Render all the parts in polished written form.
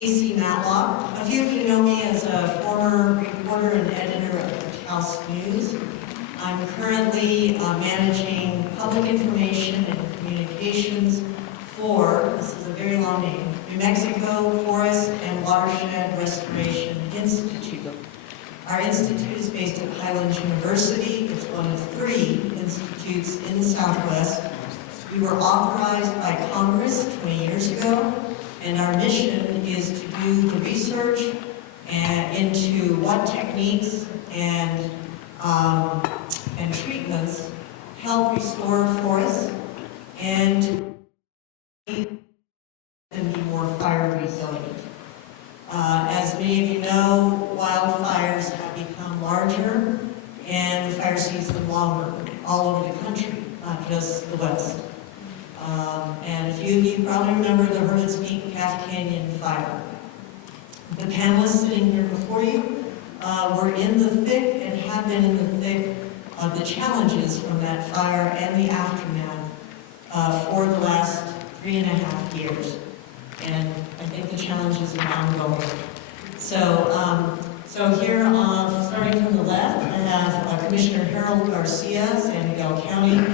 Casey Matlock. A few of you know me as a former reporter and editor of the Taos News. I'm currently managing public information and communications for, this is a very long name, New Mexico Forest and Watershed Restoration Institute. Our institute is based at Highlands University. It's one of 3 institutes in the Southwest. We were authorized by Congress 20 years ago, and our mission is to do the research into what techniques and treatments help restore forests and be more fire resilient. As many of you know, wildfires have become larger and the fire season longer all over the country, not just the West. And a few of you probably remember the Hermits Peak Canyon fire. The panelists sitting here before you were in the thick and have been in the thick of the challenges from that fire and the aftermath for the last 3.5 years. And I think the challenges are ongoing. So here, starting from the left, I have Commissioner Harold Garcia, San Miguel County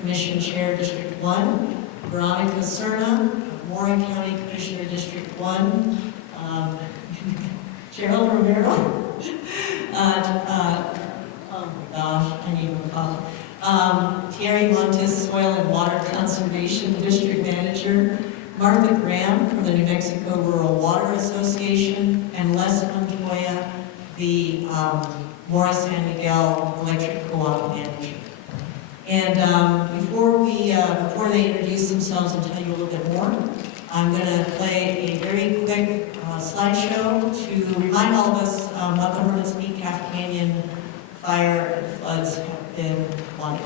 Commission Chair, District 1, Veronica Serna, Mora County Commissioner, District 1, Gerald Romero, oh my gosh, I need to call Thierry Montes, Soil and Water Conservation District Manager, Martha Graham from the New Mexico Rural Water Association, and Les Montoya, the Mora San Miguel Electric Co-op Manager. And before they introduce themselves and tell you a little bit more, I'm going to play a very quick slideshow to remind all of us what the Hermits Peak Canyon fire and floods have been like.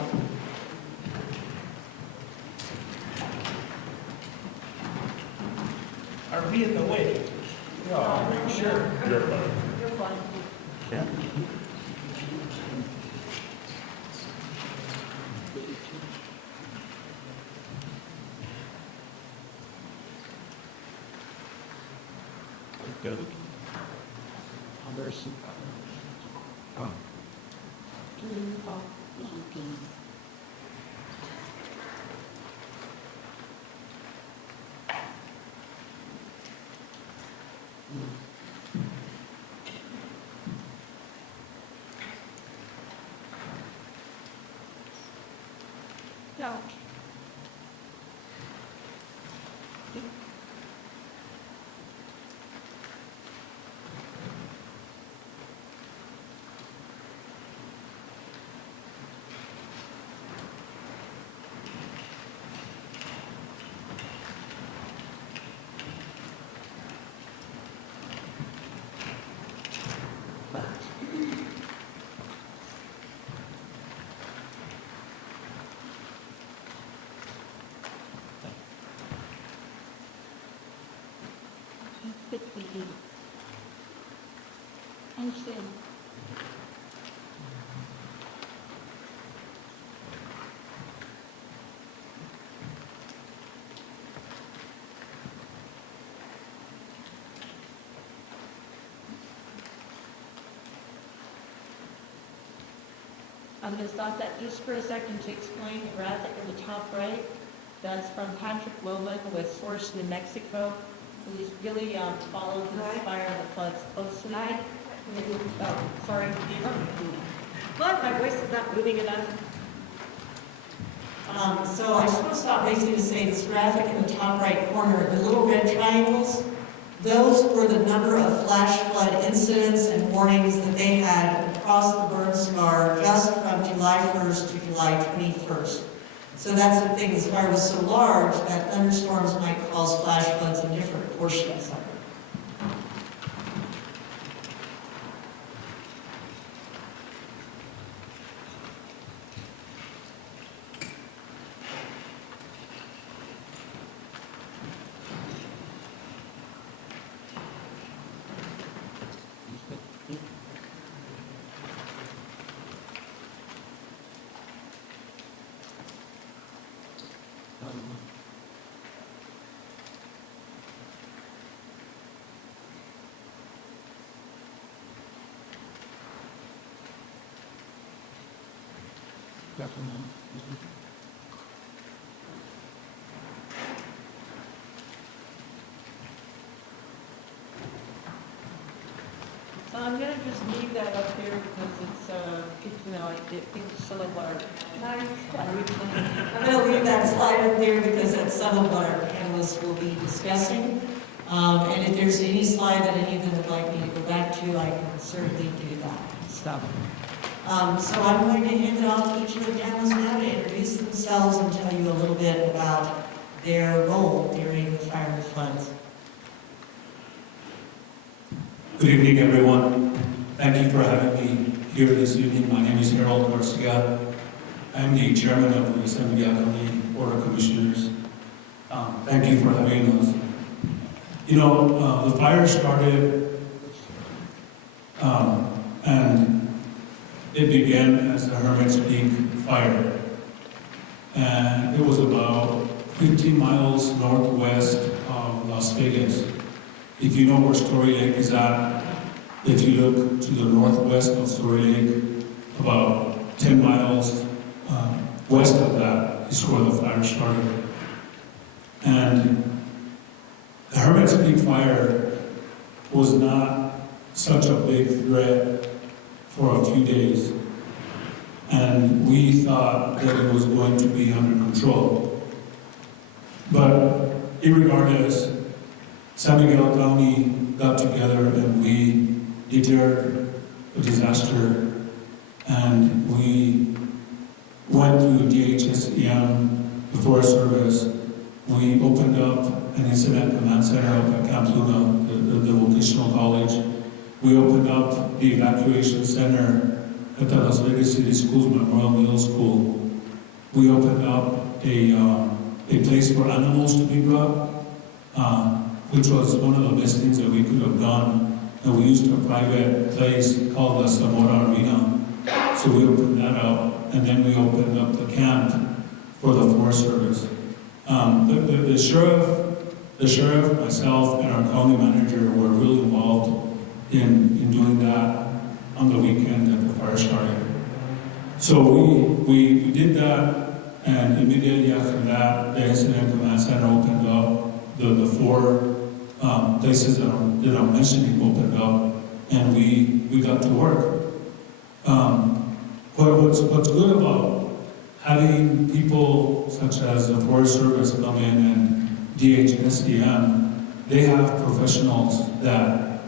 Are we in the way? Yeah, Sure. you're fine. You're fine. Yeah. Good. Oh. No. Understand. I'm going to stop that just for a second to explain the graphic in the top right. That's from Patrick Wilman with Source New Mexico, who's really followed the fire and the floods close tonight. Oh, sorry. What? My voice is not moving enough. So I just want to stop basically to say this graphic in the top right corner, the little red triangles, those were the number of flash flood incidents and warnings that they had across the burn scar just from July 1st to July 21st. So that's the thing, this fire was so large that thunderstorms might cause flash floods in different portions of it. So I'm gonna just leave that up here because it's, you know, it's some of our nice. I'm going to leave that slide up there because that's some of what our panelists will be discussing. And if there's any slide that any of them would like me to go back to, I can certainly do that. So I'm going to hand it off to each of the panelists now to introduce themselves and tell you a little bit about their role during the fire and floods. Good evening, everyone. Thank you for having me here this evening. My name is Harold Garcia. I'm the chairman of the San Miguel County Board of Commissioners. Thank you for having us. You know, the fire started and it began as the Hermits Peak fire. And it was about 15 miles northwest of Las Vegas. If you know where Story Lake is at, if you look to the northwest of Story Lake, about 10 miles west of that is where the fire started. And the Hermits Peak fire was not such a big threat for a few days. And we thought that it was going to be under control. But irregardless, San Miguel County got together and we declared a disaster, and we went through DHSEM, the Forest Service. We opened up an incident command center up at Camp Luna, the vocational college. We opened up the evacuation center at the Las Vegas City Schools Memorial Middle School. We opened up a place for animals to be brought, which was one of the best things that we could have done. And we used a private place called the Mora Arena. So we opened that up, and then we opened up the camp for the Forest Service. The sheriff, myself, and our county manager were really involved in doing that on the weekend that the fire started. So we did that, and immediately after that, the incident command center opened up. The four places that I'm mentioning opened up, and we got to work. What's good about having people such as the Forest Service come in and DHSEM, they have professionals that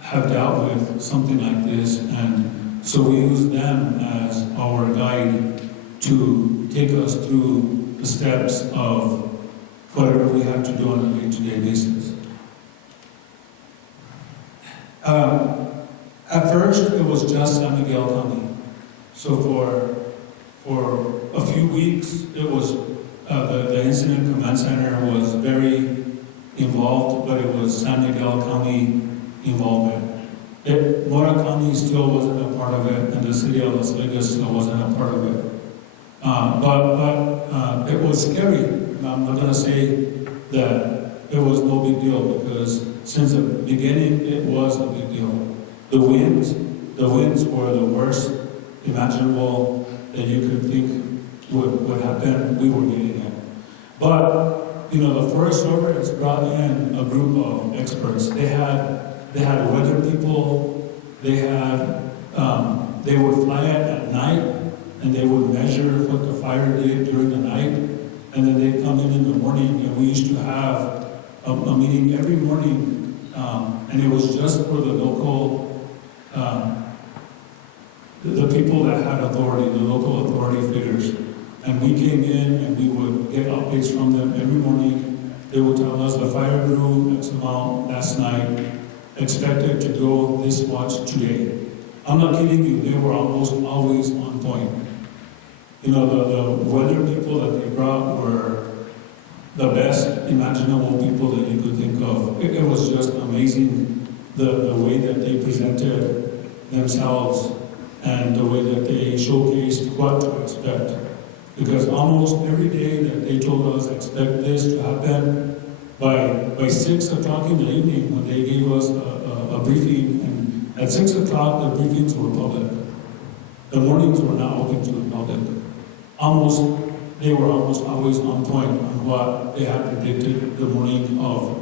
have dealt with something like this, and so we use them as our guide to take us through the steps of whatever we have to do on a day-to-day basis. At first, it was just San Miguel County. So for a few weeks, it was the incident command center was very involved, but it was San Miguel County involvement. Mora County still wasn't a part of it, and the city of Las Vegas still wasn't a part of it. But it was scary. I'm not going to say that it was no big deal, because since the beginning, it was a big deal. The winds were the worst imaginable that you could think would happen. We were getting it. But, you know, the Forest Service brought in a group of experts. They had weather people. They would fly it at night, and they would measure what the fire did during the night, and then they'd come in the morning, and we used to have a meeting every morning, and it was just for the local, the people that had authority, the local authority figures. And we came in and we would get updates from them every morning. They would tell us the fire grew X amount last night, expected to go this much today. I'm not kidding you, they were almost always on point. You know, the weather people that they brought were the best imaginable people that you could think of. It was just amazing the way that they presented themselves and the way that they showcased what to expect. Because almost every day that they told us expect this to happen, by 6 o'clock in the evening when they gave us a briefing, and at 6 o'clock the briefings were public. The mornings were not open to the public. they were almost always on point on what they had predicted the morning of.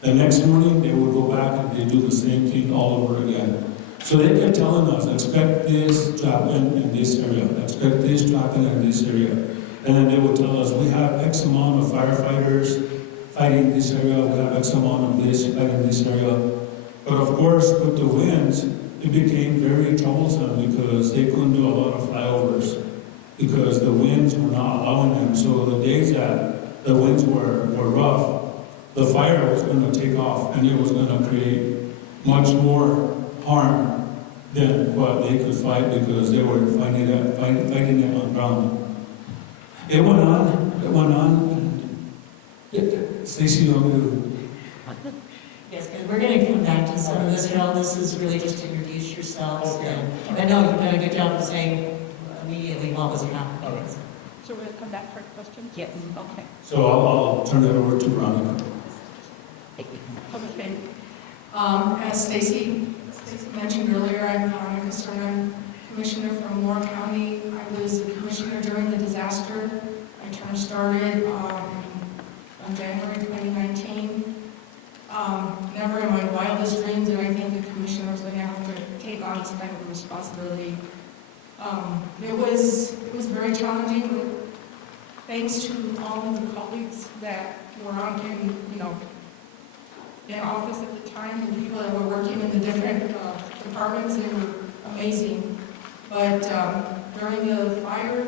The next morning, they would go back and they do the same thing all over again. So they kept telling us, expect this to happen in this area, expect this to happen in this area. And then they would tell us, we have X amount of firefighters fighting this area, we have X amount of this fighting this area. But of course, with the winds, it became very troublesome because they couldn't do a lot of flyovers because the winds were not allowing them. So the days that the winds were rough, the fire was going to take off and it was going to create much more harm than what they could fight because they were fighting it on ground. It went on. Stacy, you want me to? Yes, and we're going to come back to some of this, and all this is really just to introduce yourselves. And I know you've done a good job of saying immediately what was happening. Okay. So we're going to come back for questions? Yes. Okay. So I'll turn it over to Veronica. Okay. As Stacy mentioned earlier, I'm Veronica Stern. I'm commissioner from Mora County. I was a commissioner during the disaster. My term started on January 2019. Never in my wildest dreams did I think the commissioner was going to have to take on this type of responsibility. It was very challenging, but thanks to all of the colleagues that were in office at the time, the people that were working in the different departments, they were amazing. But during the fire,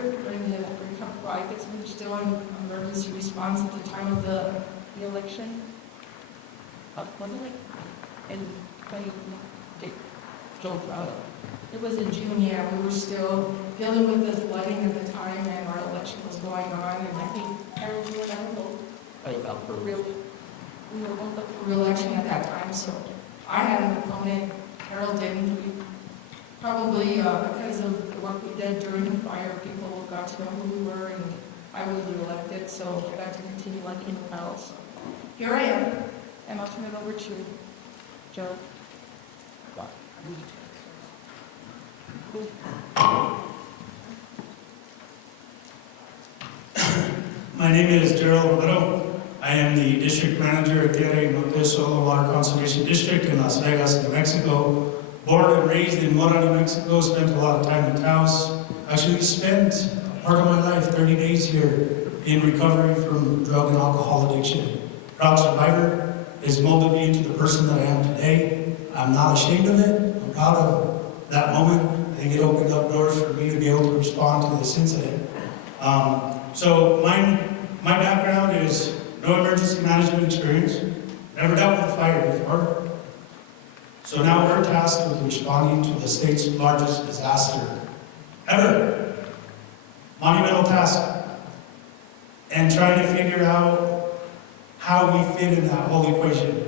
I guess we were still in emergency response at the time of the election. Wasn't it? In 2012. It was in June, yeah. We were still dealing with the flooding at the time, and our election was going on. And I think Harold, you and I were we were both up for re-election at that time. So I had an opponent. Harold didn't. We probably because of the work we did during the fire, people got to know who we were, and I was re-elected. So I got to continue like in the house. Here I am, And I'll turn it over to Joe. My name is Gerald Romero. I am the district manager at Tierra y Norte Solar Water Conservation District in Las Vegas, New Mexico. Born and raised in Mora, New Mexico, spent a lot of time in Taos. Actually spent part of my life, 30 days here, in recovery from drug and alcohol addiction. Proud survivor. Has molded me into the person that I am today. I'm not ashamed of it. I'm proud of that moment. I think it opened up doors for me to be able to respond to this incident. So my background is no emergency management experience, never dealt with a fire before. So now we're tasked with responding to the state's largest disaster ever. Monumental task. And trying to figure out how we fit in that whole equation.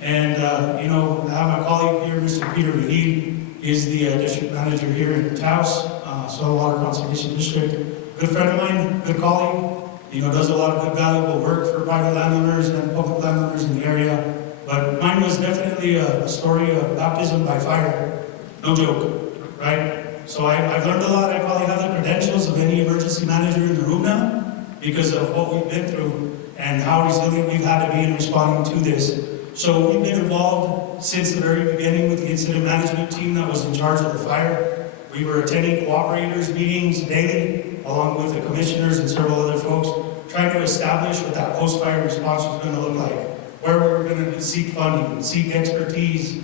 And, I have my colleague here, Mr. Peter Miguel, is the district manager here in Taos, Soil Water Conservation District. Good friend of mine, good colleague, does a lot of good valuable work for private landowners and public landowners in the area. But mine was definitely a story of baptism by fire. No joke, right? So I've learned a lot. I probably have the credentials of any emergency manager in the room now because of what we've been through and how resilient we've had to be in responding to this. So we've been involved since the very beginning with the incident management team that was in charge of the fire. We were attending cooperators meetings daily, along with the commissioners and several other folks, trying to establish what that post-fire response was going to look like, where we were going to seek funding, seek expertise,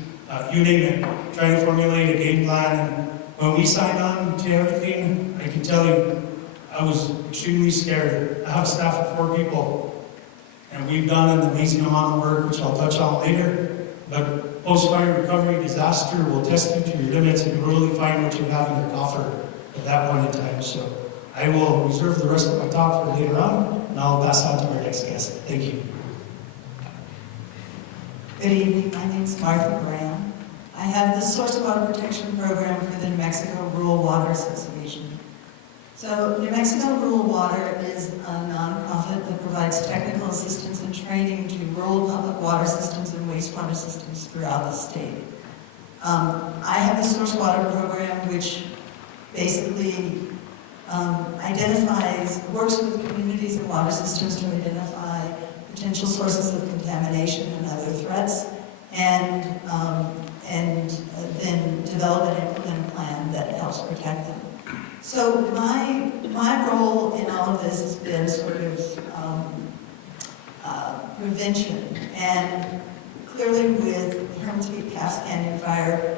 you name it, trying to formulate a game plan. And when we signed on to everything, I can tell you, I was extremely scared. I have a staff of 4 people. And we've done an amazing amount of work, which I'll touch on later. But post-fire recovery disaster will test you to your limits and you'll really find what you have in your coffer at that point in time. So I will reserve the rest of my talk for later on, and I'll pass on to our next guest. Thank you. Good evening, my name is Martha Brown. I have the Source Water Protection Program for the New Mexico Rural Water Association. So New Mexico Rural Water is a nonprofit that provides technical assistance and training to rural public water systems and wastewater systems throughout the state. I have the Source Water Program, which basically works with communities and water systems to identify potential sources of contamination and other threats, and then develop and implement a plan that helps protect them. So my role in all of this has been sort of prevention, and clearly with the Hermits Peak Canyon fire,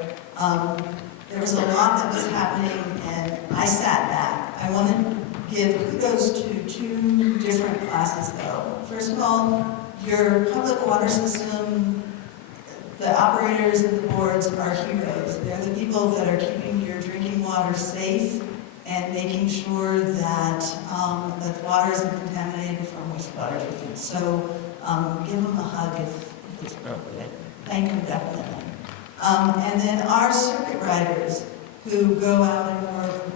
there was a lot that was happening, and I sat back. I want to give kudos to two different classes, though. First of all, your public water system, the operators and the boards are heroes. They're the people that are keeping your drinking water safe and making sure that that water isn't contaminated from wastewater treatment. So give them a hug if it's appropriate. Thank them definitely. And then our circuit riders who go out and work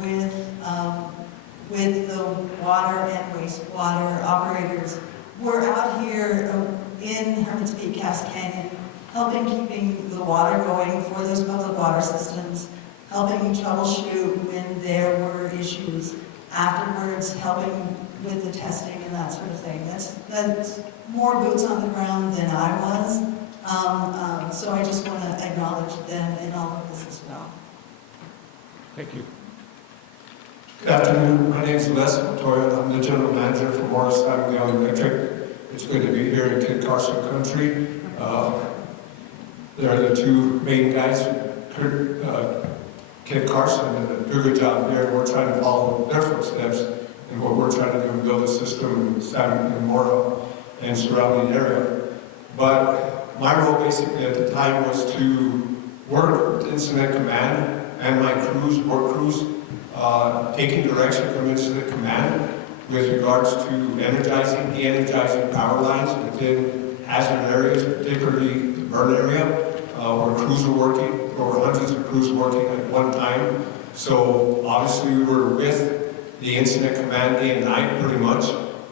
with the water and wastewater operators. We're out here in Hermits Peak Canyon, helping keeping the water going for those public water systems, helping troubleshoot when there were issues, afterwards helping with the testing and that sort of thing. That's more boots on the ground than I was. So I just want to acknowledge them in all of this as well. Thank you. Good afternoon. My name is Les Montoya. I'm the general manager for Mora Miguel Electric. It's good to be here in Kit Carson country. They're the two main guys, Kit Carson, do a good job here. We're trying to follow their footsteps in what we're trying to do and build a system in Mora and surrounding area. But my role basically at the time was to work with incident command and my work crews, taking direction from incident command with regards to energizing, de-energizing power lines within hazard areas, particularly the burn area, where crews were working, over hundreds of crews working at one time. So obviously we were with the incident command day and night pretty much.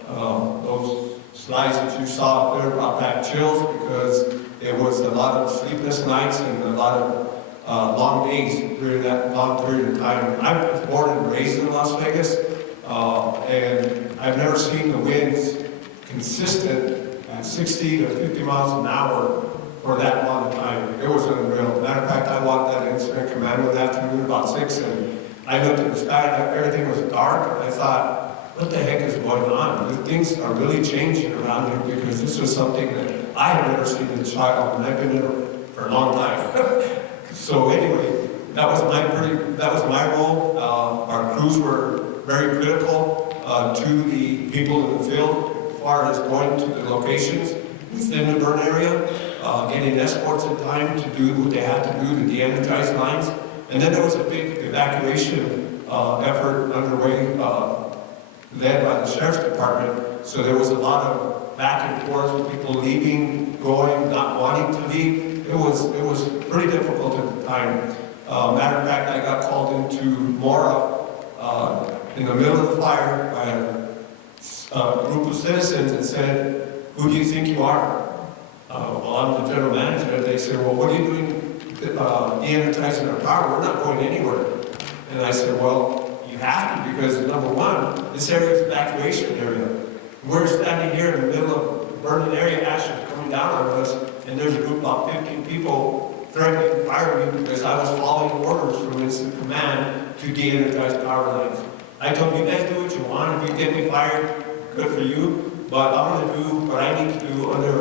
Those slides that you saw up there brought back chills because it was a lot of sleepless nights and a lot of long days during that long period of time. I was born and raised in Las Vegas, and I've never seen the winds consistent at 60 to 50 miles an hour for that long time. It was unreal. Matter of fact, I walked that incident command one afternoon about 6, and I looked at the sky and everything was dark, and I thought, what the heck is going on? Things are really changing around here because this was something that I had never seen as a child, and I've been in it for a long time. So anyway, that was my role. Our crews were very critical to the people in the field as far as going to the locations within the burn area, getting escorts in time to do what they had to do to de-energize lines. And then there was a big evacuation effort underway led by the Sheriff's Department. So there was a lot of back and forth with people leaving, going, not wanting to leave. It was pretty difficult at the time. Matter of fact, I got called into Mora in the middle of the fire by a group of citizens and said, "Who do you think you are?" Well, I'm the general manager. They said, "Well, what are you doing de-energizing our power? We're not going anywhere." And I said, "Well, you have to, because number one, this area is an evacuation area. We're standing here in the middle of a burning area, ashes coming down on us, and there's a group of about 15 people threatening to fire me because I was following orders from incident command to de-energize power lines. I told them, you guys do what you want. If you get me fired, good for you. But I'm going to do what I need to do under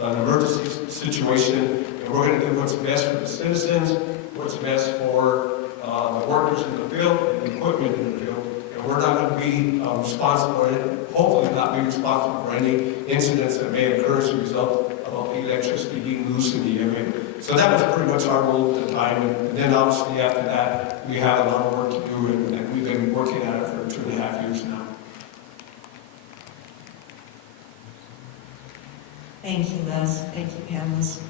an emergency situation, and we're going to do what's best for the citizens, what's best for the workers in the field and the equipment in the field. And we're not going to be responsible, hopefully not be responsible for any incidents that may occur as a result of electricity being loose in the area." So that was pretty much our role at the time. And then obviously after that, we had a lot of work to do, and we've been working at it for 2.5 years now. Thank you, Les. Thank you, panelists.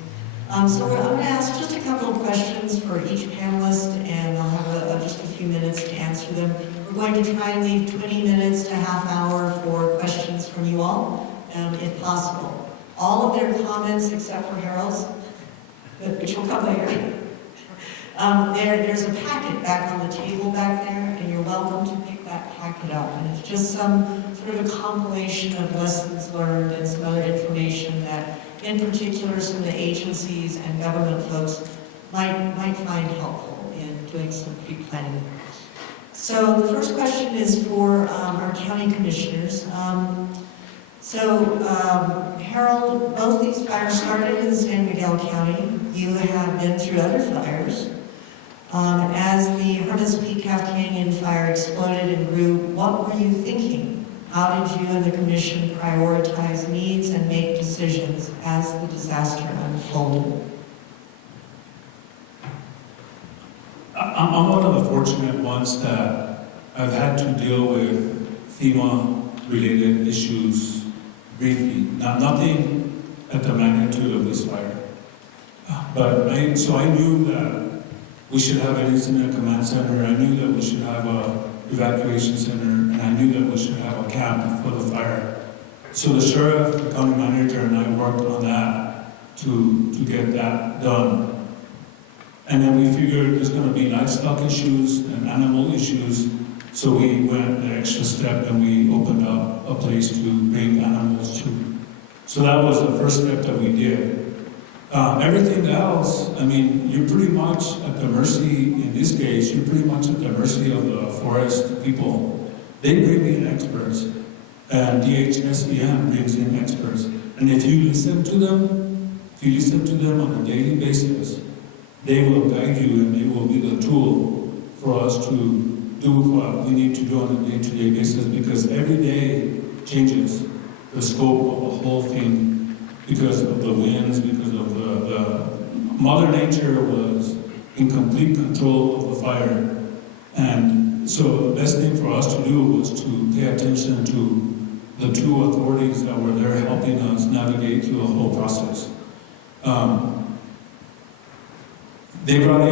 So I'm going to ask just a couple of questions for each panelist, and I'll have just a few minutes to answer them. We're going to try and leave 20 minutes to half hour for questions from you all, if possible. All of their comments, except for Harold's, which will come later. There's a packet back on the table back there, and you're welcome to pick hack it up. And it's just some sort of a compilation of lessons learned and some other information that, in particular, some of the agencies and government folks might find helpful in doing some pre-planning. So the first question is for our county commissioners. Harold, both these fires started in San Miguel County. You have been through other fires. As the Hermits Peak Half Canyon fire exploded and grew, what were you thinking? How did you and the commission prioritize needs and make decisions as the disaster unfolded? I'm one of the fortunate ones that I've had to deal with FEMA-related issues briefly. Nothing at the magnitude of this fire. But I knew that we should have an incident command center. I knew that we should have a evacuation center, and I knew that we should have a camp for the fire. So the sheriff, the county manager, and I worked on that to get that done. And then we figured there's going to be livestock issues and animal issues, so we went the extra step and we opened up a place to bring animals to. So that was the first step that we did. Everything else, I mean, you're pretty much at the mercy, in this case, you're pretty much at the mercy of the forest people. They bring in experts, and DHSEM brings in experts. And if you listen to them on a daily basis, they will guide you and they will be the tool for us to do what we need to do on a day-to-day basis, because every day changes the scope of the whole thing because of the winds, because of the Mother Nature was in complete control of the fire. And so the best thing for us to do was to pay attention to the two authorities that were there helping us navigate through the whole process. They brought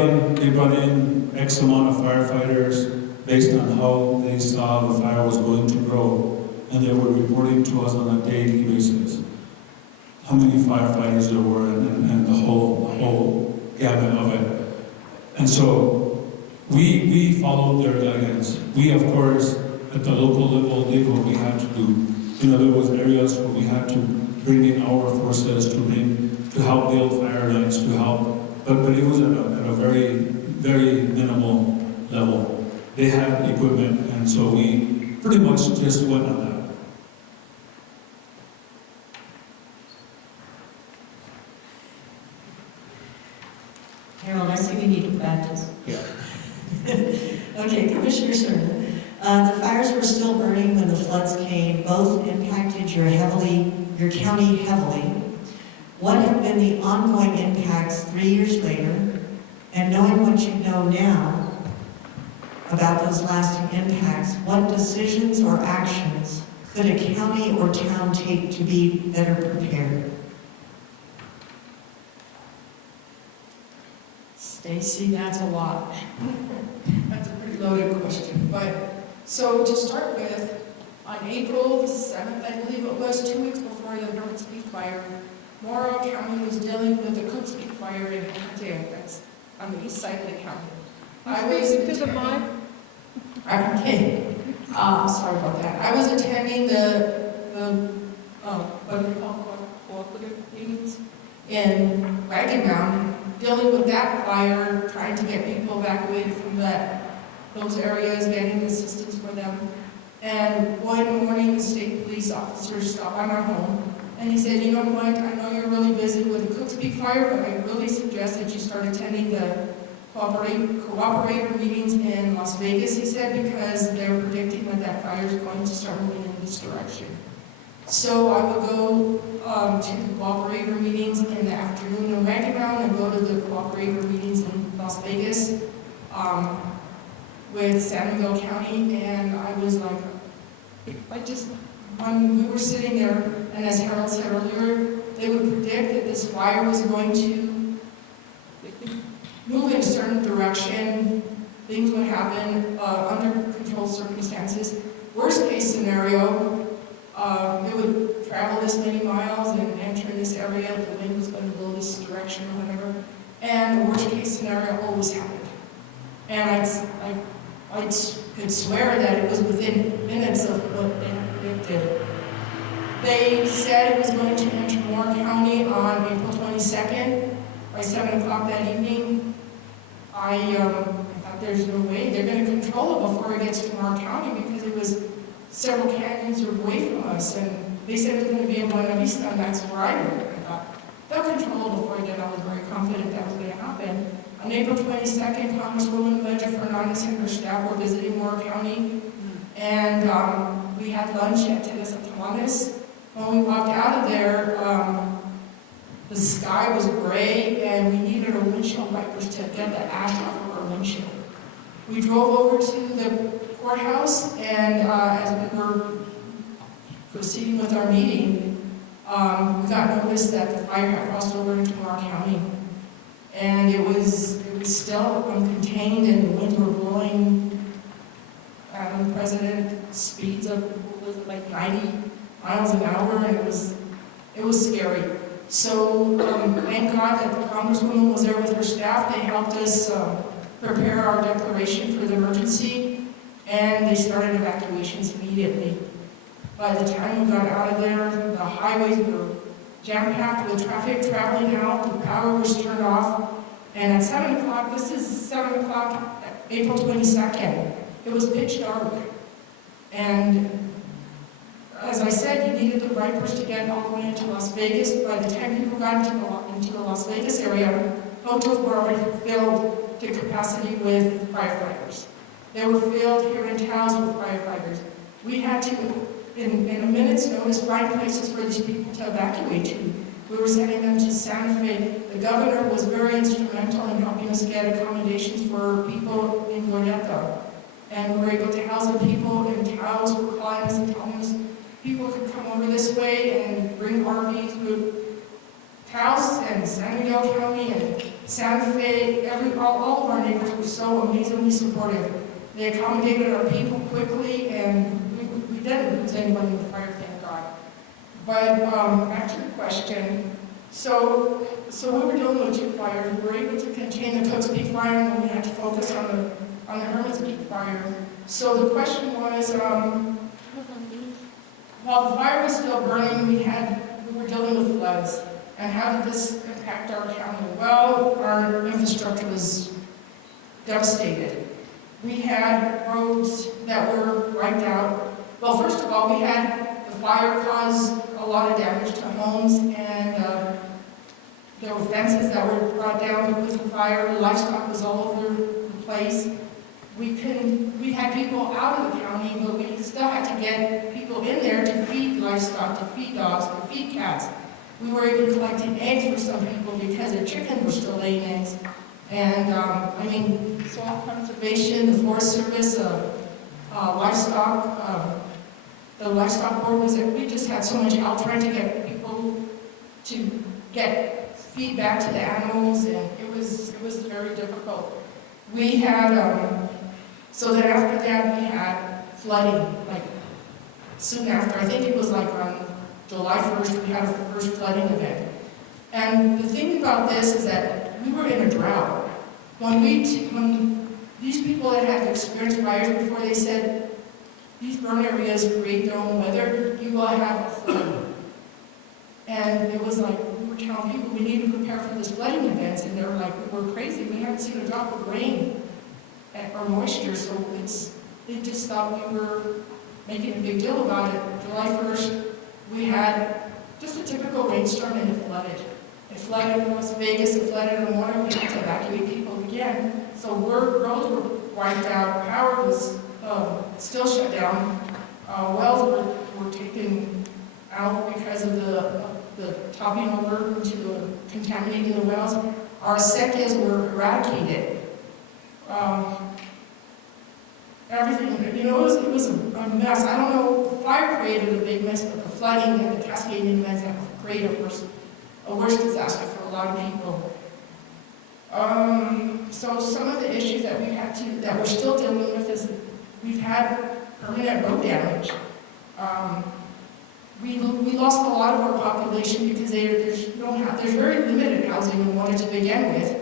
in X amount of firefighters based on how they saw the fire was going to grow, and they were reporting to us on a daily basis how many firefighters there were and the whole gamut of it. And so we followed their guidance. We, of course, at the local level, did what we had to do. You know, there was areas where we had to bring in our forces to help build fire lines, to help, but it was at a very, very minimal level. They had equipment, and so we pretty much just went on that. Harold, I see we need to practice. Yeah. Okay, Commissioner Cerna. The fires were still burning when the floods came. Both impacted your county heavily. What have been the ongoing impacts 3 years later? And knowing what you know now about those lasting impacts, what decisions or actions could a county or town take to be better prepared? Stacy, that's a lot. That's a pretty loaded question. But, so to start with, on April the 7th, I believe it was, 2 weeks before the Hermits Peak fire, Mora County was dealing with the Cooks Peak fire in Enchanted. That's on the east side of the county. I was Speak to the mic. Okay. Sorry about that. I was attending what do we call cooperative meetings in Ragged Mountain, dealing with that fire, trying to get people evacuated from those areas, getting assistance for them. And one morning, the state police officer stopped by my home, and he said, you know what, I know you're really busy with the Cooks Peak fire, but I really suggest that you start attending the cooperator meetings in Las Vegas, he said, because they're predicting that fire is going to start moving in this direction. So I would go to the cooperator meetings in the afternoon in Ragged Mountain and go to the cooperator meetings in Las Vegas with San Miguel County, and I was like, when we were sitting there, and as Harold said earlier, they would predict that this fire was going to move in a certain direction, things would happen under controlled circumstances. Worst case scenario, it would travel this many miles and enter this area, the wind was going to blow this direction or whatever, and the worst case scenario always happened. And I'd could swear that it was within minutes of what they did. They said it was going to enter Mora County on April 22nd by 7 o'clock that evening. I thought there's no way they're going to control it before it gets to Mora County because it was several canyons away from us, and they said it was going to be in Buena Vista, and that's where I lived. I thought, they'll control it before then. I was very confident that was going to happen. On April 22nd, Congresswoman Ledger Fernandez and her staff were visiting Mora County, and we had lunch at Teresa Tamanes. When we walked out of there, the sky was gray, and we needed our windshield wipers to get the ash off of our windshield. We drove over to the courthouse, and as we were proceeding with our meeting, we got notice that the fire had crossed over into Mora County. And it was still uncontained, and the winds were blowing at unprecedented speeds of like 90 miles an hour, and it was scary. So thank God that the Congresswoman was there with her staff. They helped us prepare our declaration for the emergency, and they started evacuations immediately. By the time we got out of there, the highways were jam-packed with traffic traveling out, the power was turned off, and at 7 o'clock, this is 7 o'clock, April 22nd, it was pitch dark. And as I said, you needed the wipers to get all the way into Las Vegas. By the time people got into the Las Vegas area, hotels were already filled to capacity with firefighters. They were filled here in Taos with firefighters. We had to, in a minute's notice, find places for these people to evacuate to. We were sending them to Santa Fe. The governor was very instrumental in helping us get accommodations for people in Glorieta. And we were able to house the people in Taos who were calling us and telling us people could come over this way and bring RVs with Taos and San Miguel County and Santa Fe. All of our neighbors were so amazingly supportive. They accommodated our people quickly, and we didn't lose anyone in the fire, thank God. But back to the question. So we were dealing with two fires. We were able to contain the Cooks Peak fire, and then we had to focus on the Hermits Peak fire. So the question was, while the fire was still burning, we were dealing with floods. And how did this impact our county? Well, our infrastructure was devastated. We had roads that were wiped out. Well, first of all, we had the fire cause a lot of damage to homes, and there were fences that were brought down because of fire. Livestock was all over the place. We had people out of the county, but we still had to get people in there to feed livestock, to feed dogs, to feed cats. We were even collecting eggs for some people because their chickens were still laying eggs. And soil conservation, the Forest Service, livestock, the livestock board was there. We just had so much help trying to get people to get feedback to the animals, and it was very difficult. We had, so then after that we had flooding, like soon after. I think it was like on July 1st, we had our first flooding event. And the thing about this is that we were in a drought. When these people that had experienced fires before, they said, these burn areas create their own weather, you will have a flood. And it was like, we were telling people we need to prepare for this flooding events, and they were like, we're crazy, we haven't seen a drop of rain or moisture, so they just thought we were making a big deal about it. July 1st, we had just a typical rainstorm, and it flooded. It flooded in Las Vegas, it flooded in Mora. We had to evacuate people again. So roads were wiped out, power was still shut down, wells were taken out because of the topping over into the contaminating the wells. Our acequias were eradicated. Everything, it was a mess. I don't know, the fire created a big mess, but the flooding and the cascading events have created a worse disaster for a lot of people. So some of the issues that that we're still dealing with is we've had permanent road damage. We lost a lot of our population because there's very limited housing in Mora to begin with.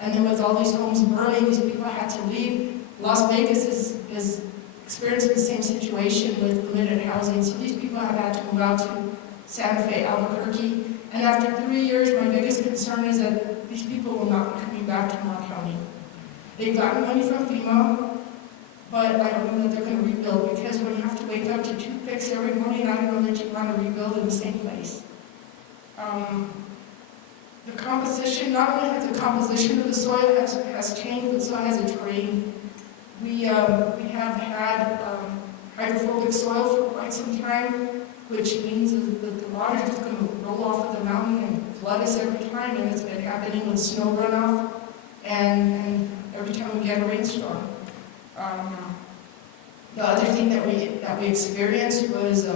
And then with all these homes burning, these people had to leave. Las Vegas is experiencing the same situation with limited housing. So these people have had to move out to Santa Fe, Albuquerque. And after 3 years, my biggest concern is that these people will not be coming back to Mora County. They've gotten money from FEMA, but I don't know that they're going to rebuild, because when you have to wake up to toothpicks every morning, I don't know that you want to rebuild in the same place. The composition, not only has the composition of the soil has changed, but so has the terrain. We have had hydrophobic soil for quite some time, which means that the water is just going to roll off of the mountain and flood us every time, and it's been happening with snow runoff and every time we get a rainstorm. The other thing that we experienced was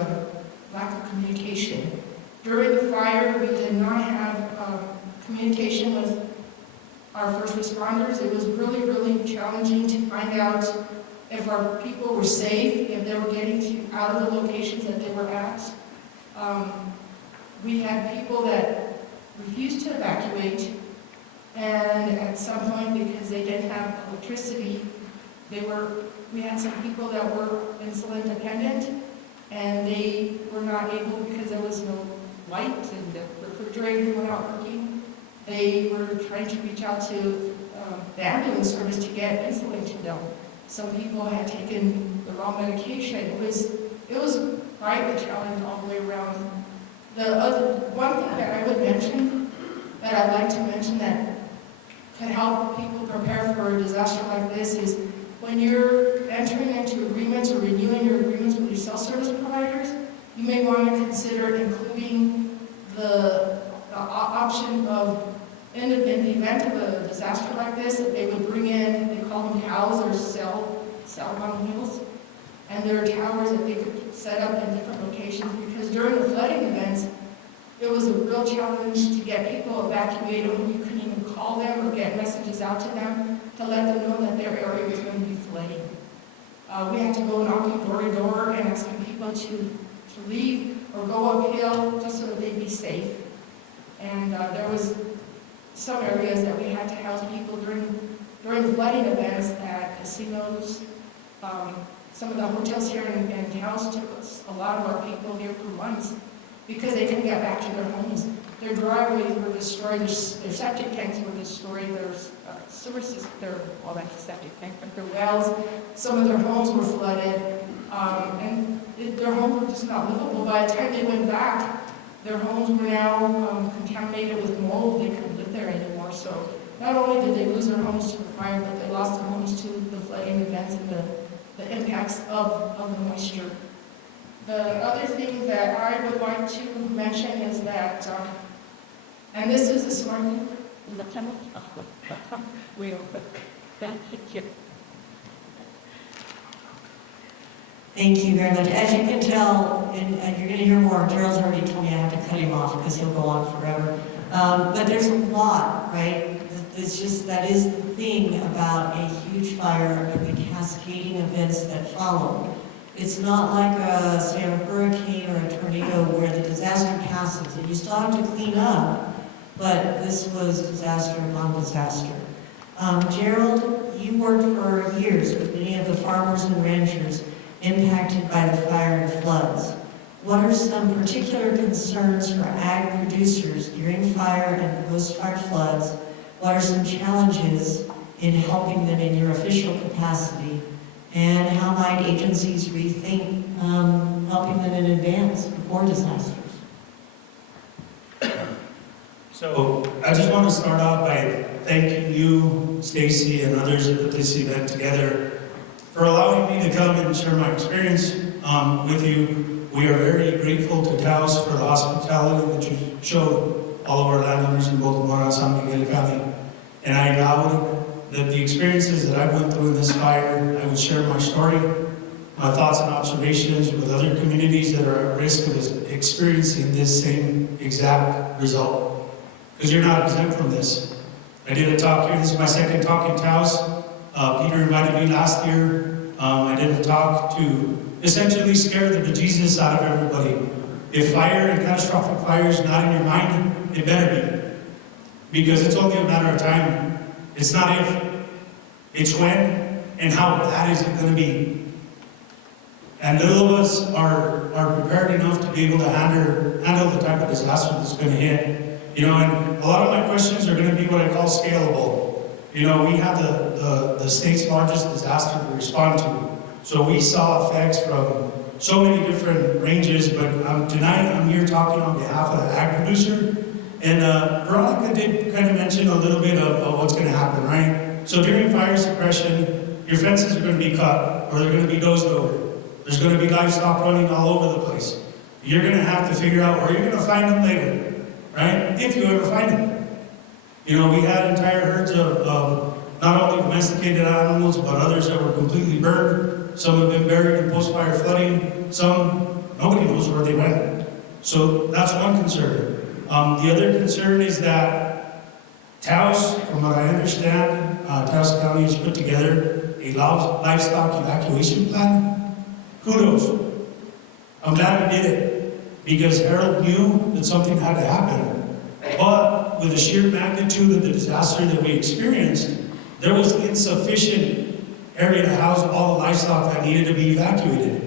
lack of communication. During the fire, we did not have communication with our first responders. It was really, really challenging to find out if our people were safe, if they were getting out of the locations that they were at. We had people that refused to evacuate, and at some point, because they didn't have electricity, we had some people that were insulin dependent, and they were not able, because there was no light and the refrigerators were not working. They were trying to reach out to the ambulance service to get insulin to them. Some people had taken the wrong medication. It was quite a challenge all the way around. One thing that I would mention, that I'd like to mention that could help people prepare for a disaster like this is when you're entering into agreements or renewing your agreements with your cell service providers, you may want to consider including the option of, in the event of a disaster like this, that they would bring in, they call them TOWs or cell on wheels, and there are towers that they could set up in different locations, because during the flooding events, it was a real challenge to get people evacuated when you couldn't even call them or get messages out to them to let them know that their area was going to be flooding. We had to go knocking door to door and asking people to leave or go uphill just so that they'd be safe. And there was some areas that we had to house people during the flooding events at casinos. Some of the hotels here in Taos took a lot of our people here for months because they couldn't get back to their homes. Their driveways were destroyed, their septic tanks were destroyed, their sewer system, well, that's a septic tank, but their wells, some of their homes were flooded, and their homes were just not livable. By the time they went back, their homes were now contaminated with mold. They couldn't live there anymore. So not only did they lose their homes to the fire, but they lost their homes to the flooding events and the impacts of the moisture. The other thing that I would like to mention is that, and this is a smart thing. Thank you very much. As you can tell, and you're going to hear more, Gerald's already told me I have to cut him off because he'll go on forever. But there's a lot, right? It's just, that is the thing about a huge fire and the cascading events that follow. It's not like say a hurricane or a tornado where the disaster passes and you still have to clean up, but this was disaster upon disaster. Gerald, you worked for years with many of the farmers and ranchers impacted by the fire and floods. What are some particular concerns for ag producers during fire and post-fire floods? What are some challenges in helping them in your official capacity? And how might agencies rethink helping them in advance before disasters? So I just want to start off by thanking you, Stacy, and others that put this event together for allowing me to come and share my experience with you. We are very grateful to Taos for the hospitality that you showed all of our landowners in both Mora and San Miguel County. And I vowed that the experiences that I went through in this fire, I would share my story, my thoughts and observations with other communities that are at risk of experiencing this same exact result. Because you're not exempt from this. I did a talk here, this is my second talk in Taos. Peter invited me last year. I did a talk to essentially scare the bejesus out of everybody. If fire and catastrophic fire is not in your mind, it better be. Because it's only a matter of time. It's not if, it's when and how bad is it going to be. And little of us are prepared enough to be able to handle the type of disaster that's going to hit. You know, and a lot of my questions are going to be what I call scalable. You know, we have the state's largest disaster to respond to. So we saw effects from so many different ranges, but tonight I'm here talking on behalf of the ag producer. And Veronica did kind of mention a little bit of what's going to happen, right? So during fire suppression, your fences are going to be cut, or they're going to be dozed over. There's going to be livestock running all over the place. You're going to have to figure out where you're going to find them later, right? If you ever find them. You know, we had entire herds of not only domesticated animals, but others that were completely burned. Some have been buried in post-fire flooding. Some, nobody knows where they went. So that's one concern. The other concern is that Taos, from what I understand, Taos County has put together a livestock evacuation plan. Kudos. I'm glad we did it, because Harold knew that something had to happen. But with the sheer magnitude of the disaster that we experienced, there was insufficient area to house all the livestock that needed to be evacuated.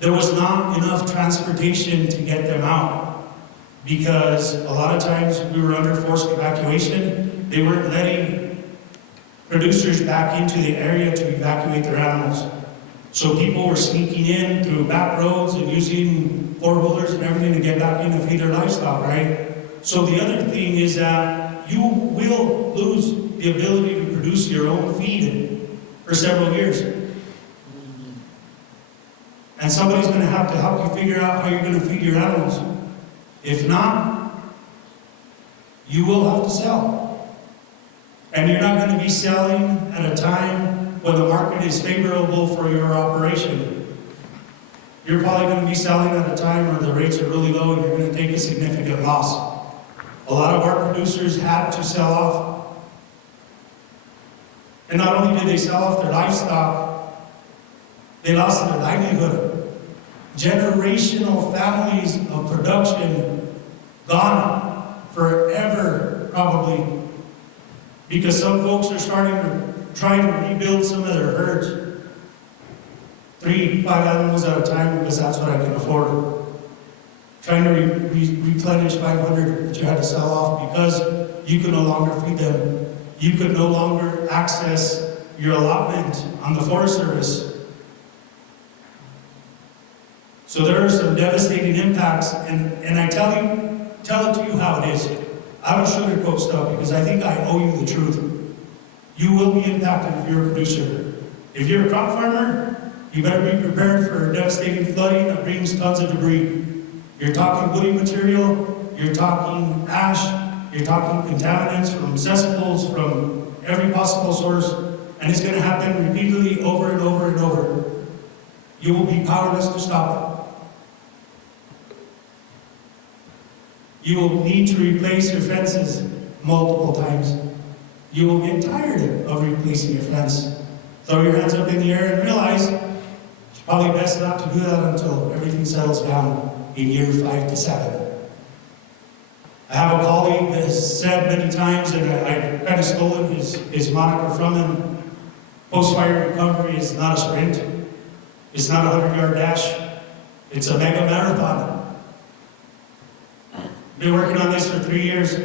There was not enough transportation to get them out, because a lot of times we were under forced evacuation. They weren't letting producers back into the area to evacuate their animals. So people were sneaking in through back roads and using four-wheelers and everything to get back in to feed their livestock, right? So the other thing is that you will lose the ability to produce your own feed for several years. And somebody's going to have to help you figure out how you're going to feed your animals. If not, you will have to sell. And you're not going to be selling at a time when the market is favorable for your operation. You're probably going to be selling at a time where the rates are really low and you're going to take a significant loss. A lot of our producers had to sell off. And not only did they sell off their livestock, they lost their livelihood. Generational families of production gone forever, probably. Because some folks are trying to rebuild some of their herds. 3, 5 animals at a time, because that's what I can afford. Trying to replenish 500 that you had to sell off because you could no longer feed them. You could no longer access your allotment on the Forest Service. So there are some devastating impacts, and I tell it to you how it is. I don't sugarcoat stuff, because I think I owe you the truth. You will be impacted if you're a producer. If you're a crop farmer, you better be prepared for devastating flooding that brings tons of debris. You're talking woody material, you're talking ash, you're talking contaminants from cesspools, from every possible source, and it's going to happen repeatedly over and over and over. You will be powerless to stop it. You will need to replace your fences multiple times. You will get tired of replacing your fence. Throw your hands up in the air and realize it's probably best not to do that until everything settles down in year 5 to 7. I have a colleague that has said many times, and I kind of stolen his moniker from him, post-fire recovery is not a sprint. It's not a 100-yard dash. It's a mega marathon. Been working on this for 3 years.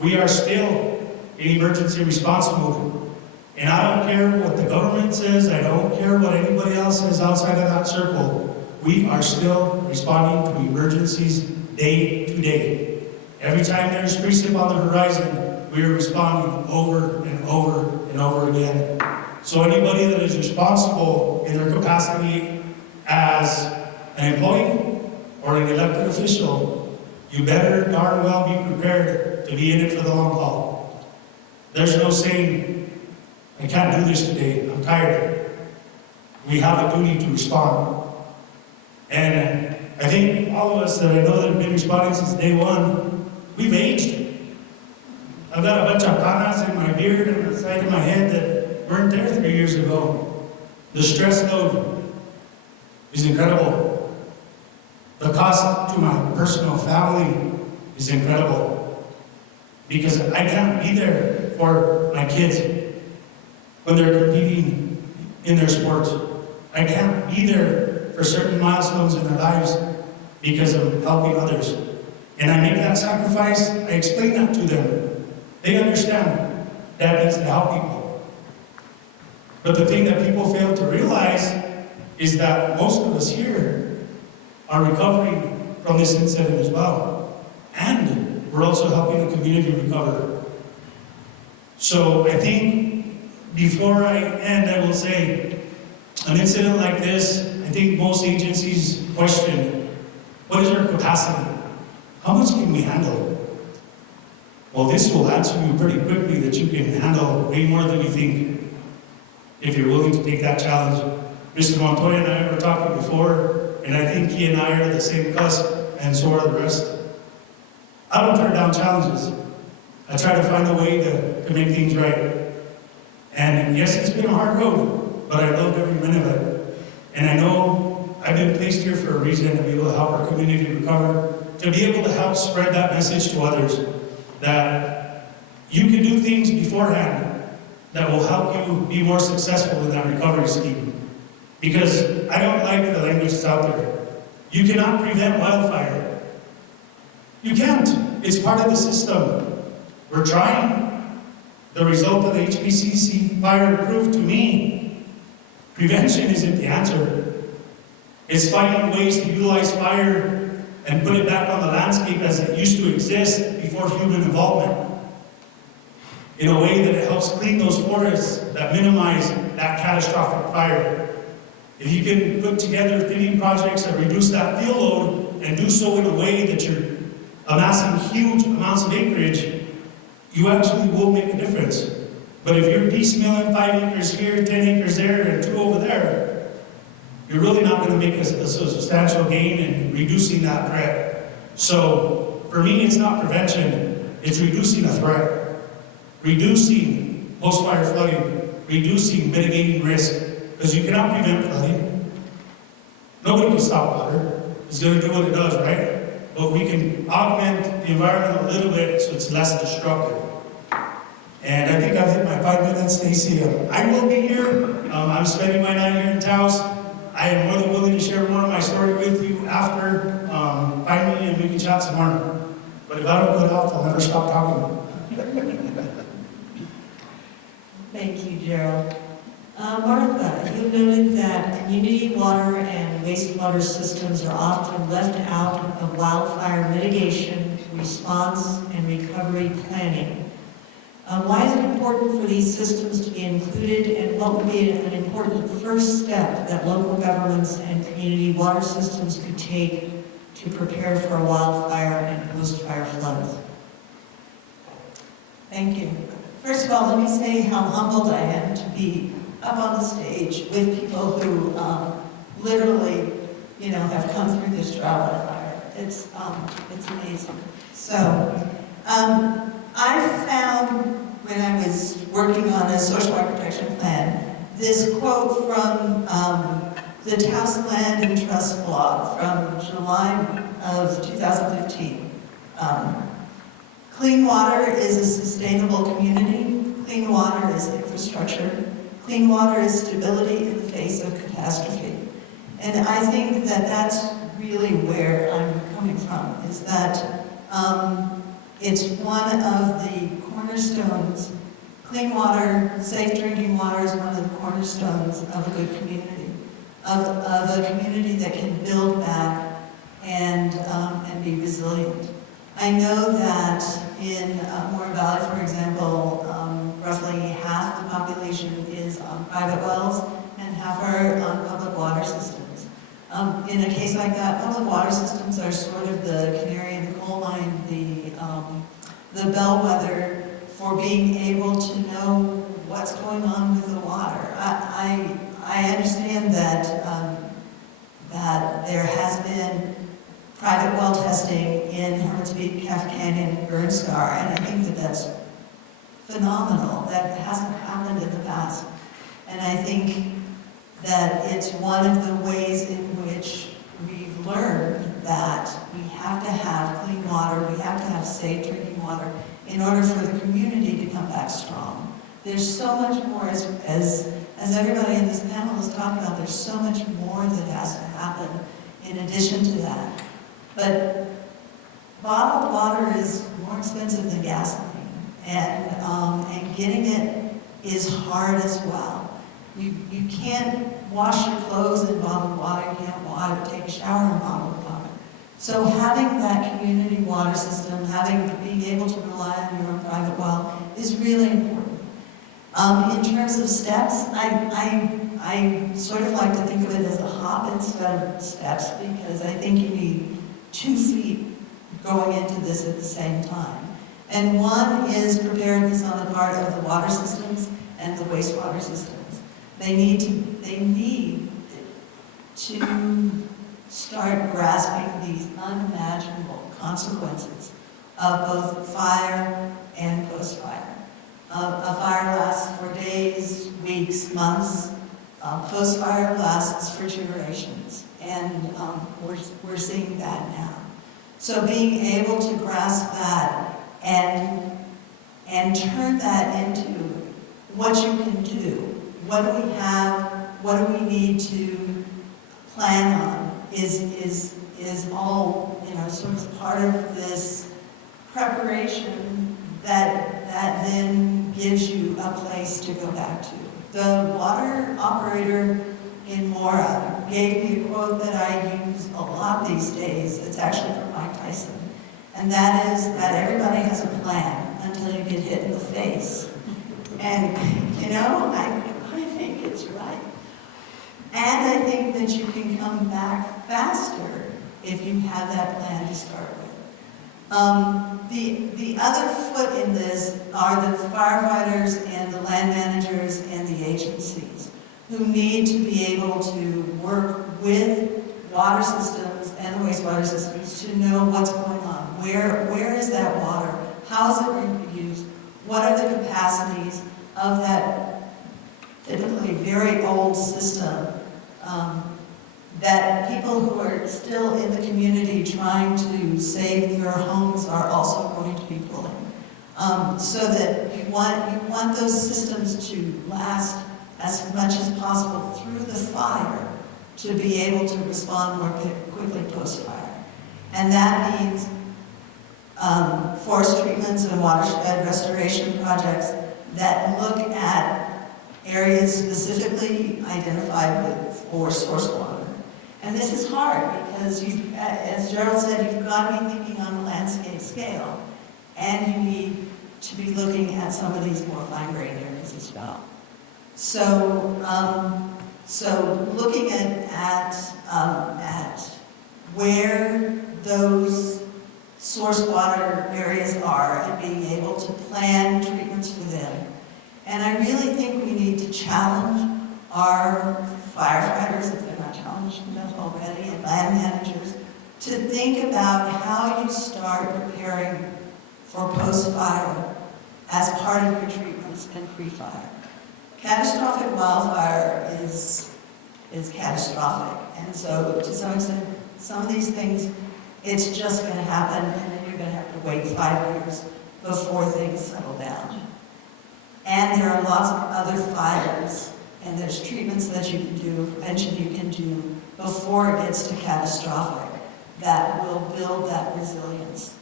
We are still in emergency response mode. And I don't care what the government says, I don't care what anybody else says outside of that circle. We are still responding to emergencies day to day. Every time there's precip on the horizon, we are responding over and over and over again. So anybody that is responsible in their capacity as an employee or an elected official, you better darn well be prepared to be in it for the long haul. There's no saying, I can't do this today, I'm tired. We have a duty to respond. And I think all of us that I know that have been responding since day one, we've aged. I've got a bunch of canas in my beard and the side of my head that weren't there 3 years ago. The stress load is incredible. The cost to my personal family is incredible. Because I can't be there for my kids when they're competing in their sports. I can't be there for certain milestones in their lives because of helping others. And I make that sacrifice, I explain that to them. They understand that needs to help people. But the thing that people fail to realize is that most of us here are recovering from this incident as well. And we're also helping the community recover. So I think before I end, I will say, an incident like this, I think most agencies question, what is our capacity? How much can we handle? Well, this will answer you pretty quickly that you can handle way more than you think if you're willing to take that challenge. Mr. Montoya and I were talking before, and I think he and I are the same cusp, and so are the rest. I don't turn down challenges. I try to find a way to make things right. And yes, it's been a hard road, but I loved every minute of it. And I know I've been placed here for a reason, to be able to help our community recover, to be able to help spread that message to others, that you can do things beforehand that will help you be more successful in that recovery scheme. Because I don't like the language that's out there. You cannot prevent wildfire. You can't. It's part of the system. We're trying. The result of the HPCC fire proved to me, prevention isn't the answer. It's finding ways to utilize fire and put it back on the landscape as it used to exist before human involvement, in a way that it helps clean those forests that minimize that catastrophic fire. If you can put together thinning projects that reduce that field load and do so in a way that you're amassing huge amounts of acreage, you actually will make a difference. But if you're piecemealing 5 acres here, 10 acres there, and 2 over there, you're really not going to make a substantial gain in reducing that threat. So, for me, it's not prevention, it's reducing a threat. Reducing post-fire flooding, reducing mitigating risk, because you cannot prevent flooding. Nobody can stop water. It's going to do what it does, right? But we can augment the environment a little bit so it's less destructive. And I think I've hit my 5 minutes, Stacy. I will be here. I'm spending my night here in Taos. I am more than willing to share more of my story with you after. Find me and we can chat some more. But if I don't put it off, I'll never stop talking. Thank you, Gerald. Martha, you noted that community water and wastewater systems are often left out of wildfire mitigation, response, and recovery planning. Why is it important for these systems to be included, and what would be an important first step that local governments and community water systems could take to prepare for a wildfire and post-fire floods? Thank you. First of all, let me say how humbled I am to be up on the stage with people who literally, have come through this trial by fire. It's amazing. So, I found when I was working on a social fire protection plan, this quote from the Taos Land and Trust blog from July of 2015. Clean water is a sustainable community. Clean water is infrastructure. Clean water is stability in the face of catastrophe. And I think that that's really where I'm coming from, is that it's one of the cornerstones. Clean water, safe drinking water is one of the cornerstones of a good community, of a community that can build back and be resilient. I know that in Mora Valley, for example, roughly half the population is on private wells and half are on public water systems. In a case like that, public water systems are sort of the canary in the coal mine, the bellwether for being able to know what's going on with the water. I understand that that there has been private well testing in Hermits Peak, Calf Canyon, Burn Scar, and I think that that's phenomenal. That hasn't happened in the past. And I think that it's one of the ways in which we've learned that we have to have clean water, we have to have safe drinking water in order for the community to come back strong. There's so much more, as everybody in this panel has talked about, there's so much more that has to happen in addition to that. But bottled water is more expensive than gasoline, and getting it is hard as well. You can't wash your clothes in bottled water, you can't take a shower in bottled water. So having that community water system, being able to rely on your own private well is really important. In terms of steps, I sort of like to think of it as a hop instead of steps, because I think you need 2 feet going into this at the same time. And one is preparedness on the part of the water systems and the wastewater systems. They need to start grasping these unimaginable consequences of both fire and post-fire. A fire lasts for days, weeks, months. Post-fire lasts for generations, and we're seeing that now. So being able to grasp that and turn that into what you can do, what do we have, what do we need to plan on, is all, sort of part of this preparation that then gives you a place to go back to. The water operator in Mora gave me a quote that I use a lot these days. It's actually from Mike Tyson. And that is that everybody has a plan until you get hit in the face. And, I think it's right. And I think that you can come back faster if you have that plan to start with. The other foot in this are the firefighters and the land managers and the agencies who need to be able to work with water systems and the wastewater systems to know what's going on. Where is that water? How is it being used? What are the capacities of that typically very old system that people who are still in the community trying to save their homes are also going to be pulling. So that you want those systems to last as much as possible through the fire to be able to respond more quickly post-fire. And that means forest treatments and watershed restoration projects that look at areas specifically identified for source water. And this is hard because, as Gerald said, you've got to be thinking on a landscape scale, and you need to be looking at some of these more fine-grained areas as well. So looking at where those source water areas are and being able to plan treatments for them. And I really think we need to challenge our firefighters, if they're not challenged enough already, and land managers, to think about how you start preparing for post-fire as part of your treatments and pre-fire. Catastrophic wildfire is catastrophic, and so to some extent, some of these things, it's just going to happen, and then you're going to have to wait 5 years before things settle down. And there are lots of other fires, and there's treatments that you can do, prevention you can do before it gets to catastrophic that will build that resilience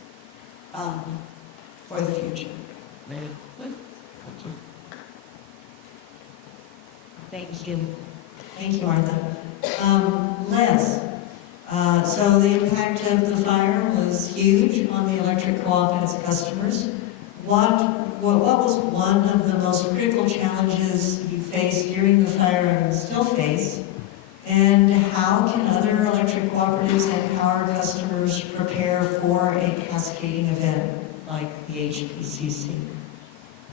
for the future. Thank you. Thank you, Martha. Les, so the impact of the fire was huge on the electric co-op and its customers. What was one of the most critical challenges you faced during the fire and still face? And how can other electric cooperatives and power customers prepare for a cascading event like the HPCC?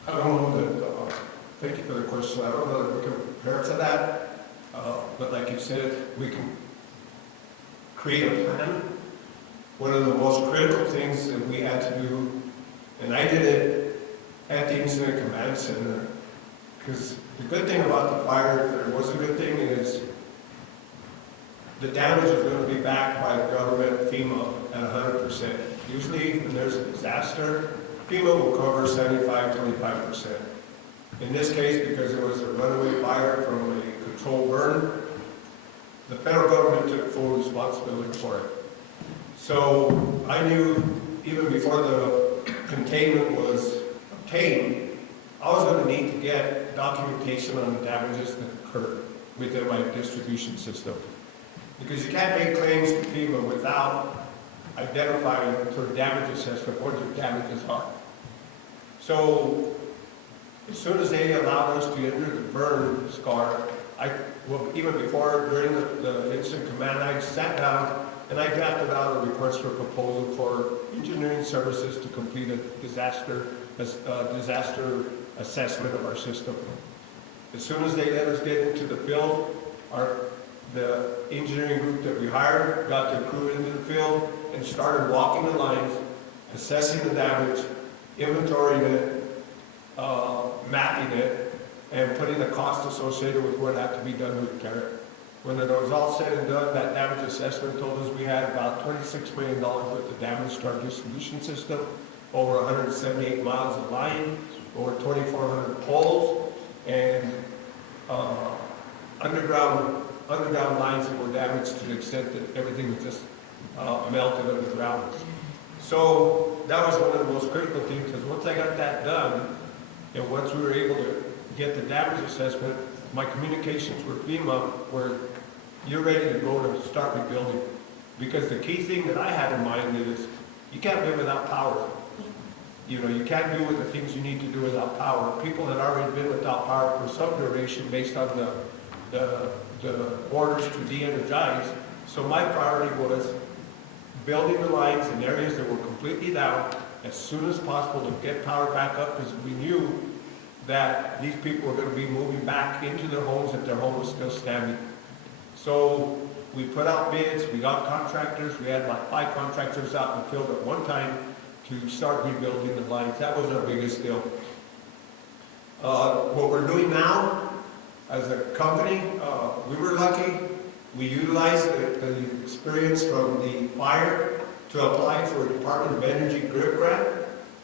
I don't know that, thank you for the question. I don't know that we can prepare for that, but like you said, we can create a plan. One of the most critical things that we had to do, and I did it at the Incident Command Center, because the good thing about the fire, if there was a good thing, is the damage is going to be backed by the government, FEMA, at 100%. Usually when there's a disaster, FEMA will cover 75, 25%. In this case, because it was a runaway fire from a controlled burn, the federal government took full responsibility for it. So I knew even before the containment was obtained, I was going to need to get documentation on the damages that occurred within my distribution system. Because you can't make claims to FEMA without identifying sort of damage assessment, what your damages are. So as soon as they allowed us to enter the burn scar, well, even before, during the incident command, I sat down and I drafted out a request for proposal for engineering services to complete a disaster assessment of our system. As soon as they let us get into the field, the engineering group that we hired got their crew into the field and started walking the lines, assessing the damage, inventorying it, mapping it, and putting the cost associated with what had to be done to repair it. When it was all said and done, that damage assessment told us we had about $26 million worth of damage to our distribution system, over 178 miles of line, over 2,400 poles, and underground lines that were damaged to the extent that everything was just melted underground. So that was one of the most critical things, because once I got that done, and once we were able to get the damage assessment, my communications with FEMA were, you're ready to go to start rebuilding. Because the key thing that I had in mind is, you can't live without power. You know, you can't do the things you need to do without power. People had already been without power for some duration based on the orders to de-energize. So my priority was building the lines in areas that were completely down as soon as possible to get power back up, because we knew that these people were going to be moving back into their homes if their home was still standing. So we put out bids, we got contractors, we had like 5 contractors out in the field at one time to start rebuilding the lines. That was our biggest deal. What we're doing now as a company, we were lucky. We utilized the experience from the fire to apply for a Department of Energy GRIP grant,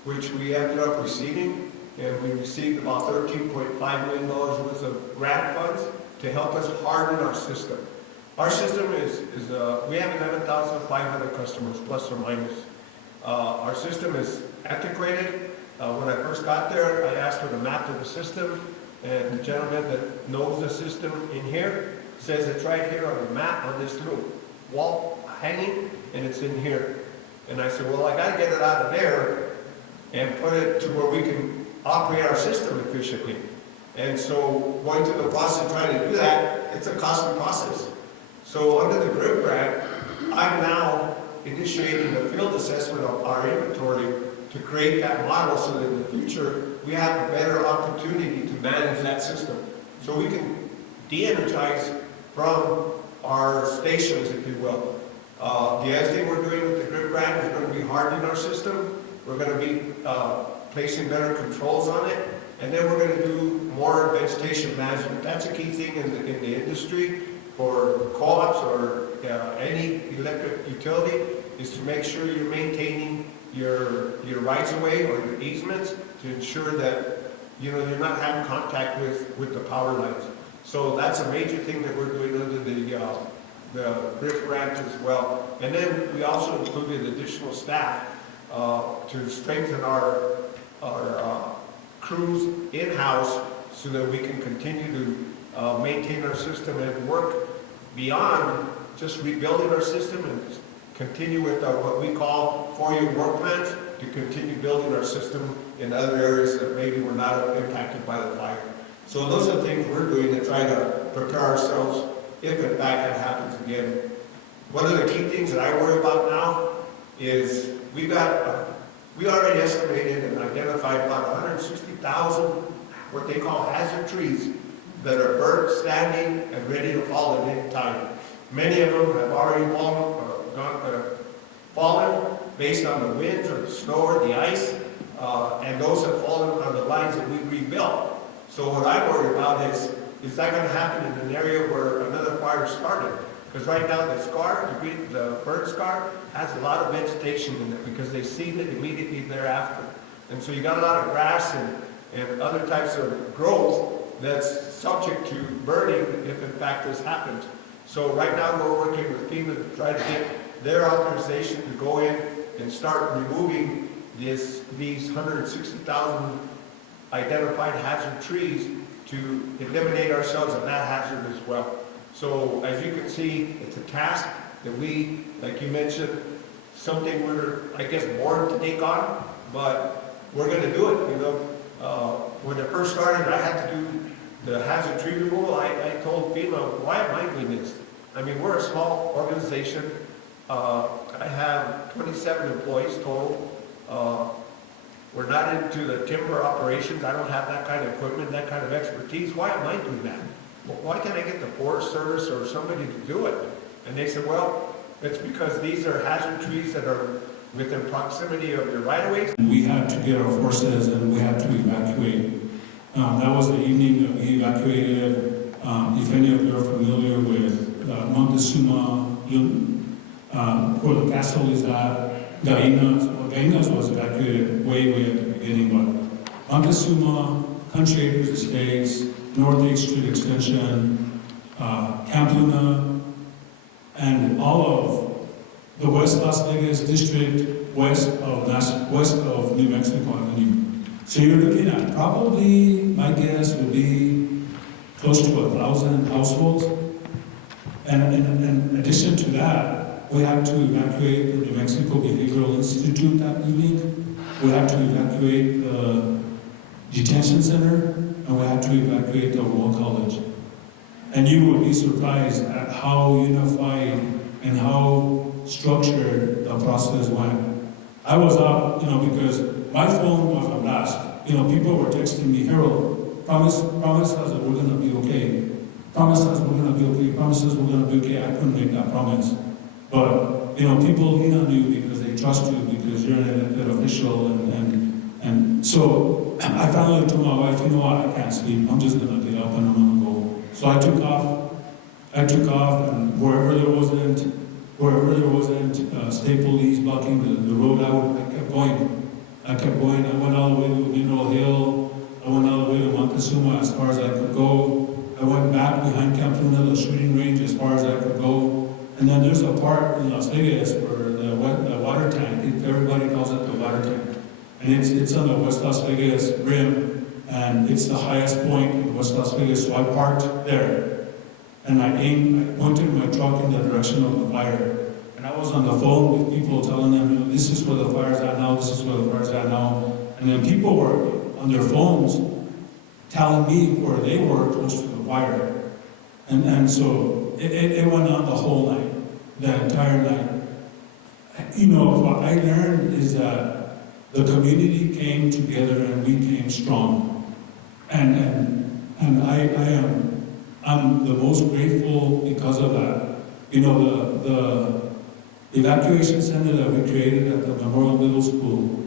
which we ended up receiving. And we received about $13.5 million worth of grant funds to help us harden our system. Our system is we have 11,500 customers, plus or minus. Our system is antiquated. When I first got there, I asked for the map of the system, and the gentleman that knows the system in here says it's right here on the map on this little wall hanging, and it's in here. And I said, well, I got to get it out of there and put it to where we can operate our system efficiently. And so going through the process of trying to do that, it's a costly process. So under the GRIP grant, I'm now initiating a field assessment of our inventory to create that model so that in the future we have a better opportunity to manage that system. So we can de-energize from our stations, if you will. The other thing we're doing with the GRIP grant is going to be hardening our system. We're going to be placing better controls on it, and then we're going to do more vegetation management. That's a key thing in the industry for co-ops or any electric utility, is to make sure you're maintaining your rights-of-way or your easements to ensure that you're not having contact with the power lines. So that's a major thing that we're doing under the GRIP grant as well. And then we also included additional staff to strengthen our crews in-house so that we can continue to maintain our system and work beyond just rebuilding our system and continue with what we call 4-year work plans to continue building our system in other areas that maybe were not impacted by the fire. So those are the things we're doing to try to prepare ourselves if in fact that happens again. One of the key things that I worry about now is we already estimated and identified about 160,000 what they call hazard trees that are burnt, standing, and ready to fall at any time. Many of them have already fallen based on the winds or the snow or the ice, and those have fallen on the lines that we rebuilt. So what I worry about is that going to happen in an area where another fire started? Because right now the burn scar has a lot of vegetation in it because they seeded it immediately thereafter. And so you got a lot of grass and other types of growth that's subject to burning if in fact this happens. So right now we're working with FEMA to try to get their authorization to go in and start removing these 160,000 identified hazard trees to eliminate ourselves of that hazard as well. So as you can see, it's a task that we, like you mentioned, something we're, I guess, born to take on, but we're going to do it. You know, when it first started, I had to do the hazard tree removal. I told FEMA, why am I doing this? I mean, we're a small organization. I have 27 employees total. We're not into the timber operations. I don't have that kind of equipment, that kind of expertise. Why am I doing that? Why can't I get the Forest Service or somebody to do it? And they said, well, it's because these are hazard trees that are within proximity of your right-of-ways. We had to get our forces and we had to evacuate. That was the evening that we evacuated. If any of you are familiar with Montezuma, where the castle is at, Gainas. Well, Gainas was evacuated way at the beginning, but Montezuma, Country Acres Estates, North 8th Street Extension, Camp Luna, and all of the West Las Vegas district west of New Mexico Avenue. So you're looking at probably, my guess would be close to 1,000 households. And in addition to that, we had to evacuate the New Mexico Behavioral Institute that evening. We had to evacuate the detention center, and we had to evacuate the Royal College. And you would be surprised at how unified and how structured the process went. I was up, because my phone was a blast. People were texting me, Harold, promise us that we're gonna be okay. Promise us we're gonna be okay. Promise us we're gonna be okay. I couldn't make that promise. But, people lean on you because they trust you, because you're an elected official, and so I finally told my wife, you know what, I can't sleep. I'm just gonna get up and I'm gonna go. So I took off, and wherever there wasn't state police blocking the road, I kept going. I went all the way to Mineral Hill. I went all the way to Montezuma as far as I could go. I went back behind Camp Luna, the shooting range, as far as I could go. And then there's a part in Las Vegas where the water tank, everybody calls it the water tank. And it's on the West Las Vegas rim, and it's the highest point in West Las Vegas, so I parked there. And I pointed my truck in the direction of the fire. And I was on the phone with people telling them, this is where the fire's at now, this is where the fire's at now. And then people were on their phones telling me where they were close to the fire. And so it went on the whole night, the entire night. What I learned is that the community came together and we came strong. And I'm the most grateful because of that. The evacuation center that we created at the Memorial Middle School,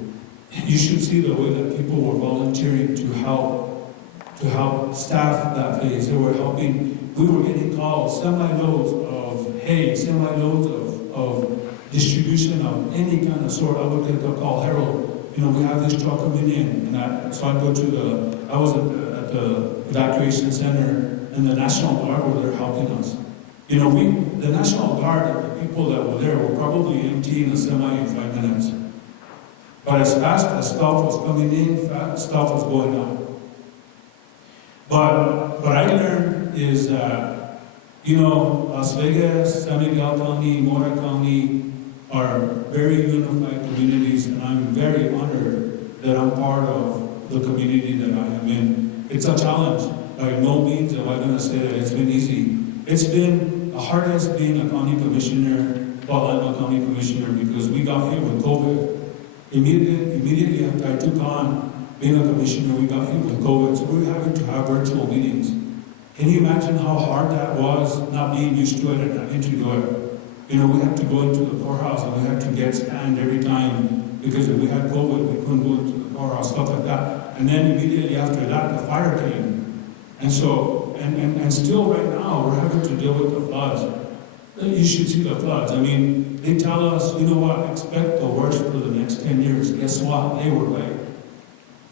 you should see the way that people were volunteering to help staff that place. They were helping. We were getting calls, semi-loads of hay, semi-loads of distribution of any kind of sort. I would get a call, Harold, we have this truck coming in. So I go to I was at the evacuation center, and the National Guard were there helping us. The National Guard and the people that were there were probably emptying a semi in 5 minutes. But as fast as stuff was coming in, stuff was going out. But what I learned is that, Las Vegas, San Miguel County, Mora County are very unified communities, and I'm very honored that I'm part of the community that I am in. It's a challenge. By no means am I going to say that it's been easy. It's been the hardest being a county commissioner while I'm a county commissioner, because we got hit with COVID. Immediately after I took on being a commissioner, we got hit with COVID, so we were having to have virtual meetings. Can you imagine how hard that was, not being used to it and having to do it? We had to go into the courthouse and we had to get scanned every time, because if we had COVID, we couldn't go into the courthouse, stuff like that. And then immediately after that, the fire came. And so, and still right now, we're having to deal with the floods. You should see the floods. They tell us, expect the worst for the next 10 years. Guess what? They were right.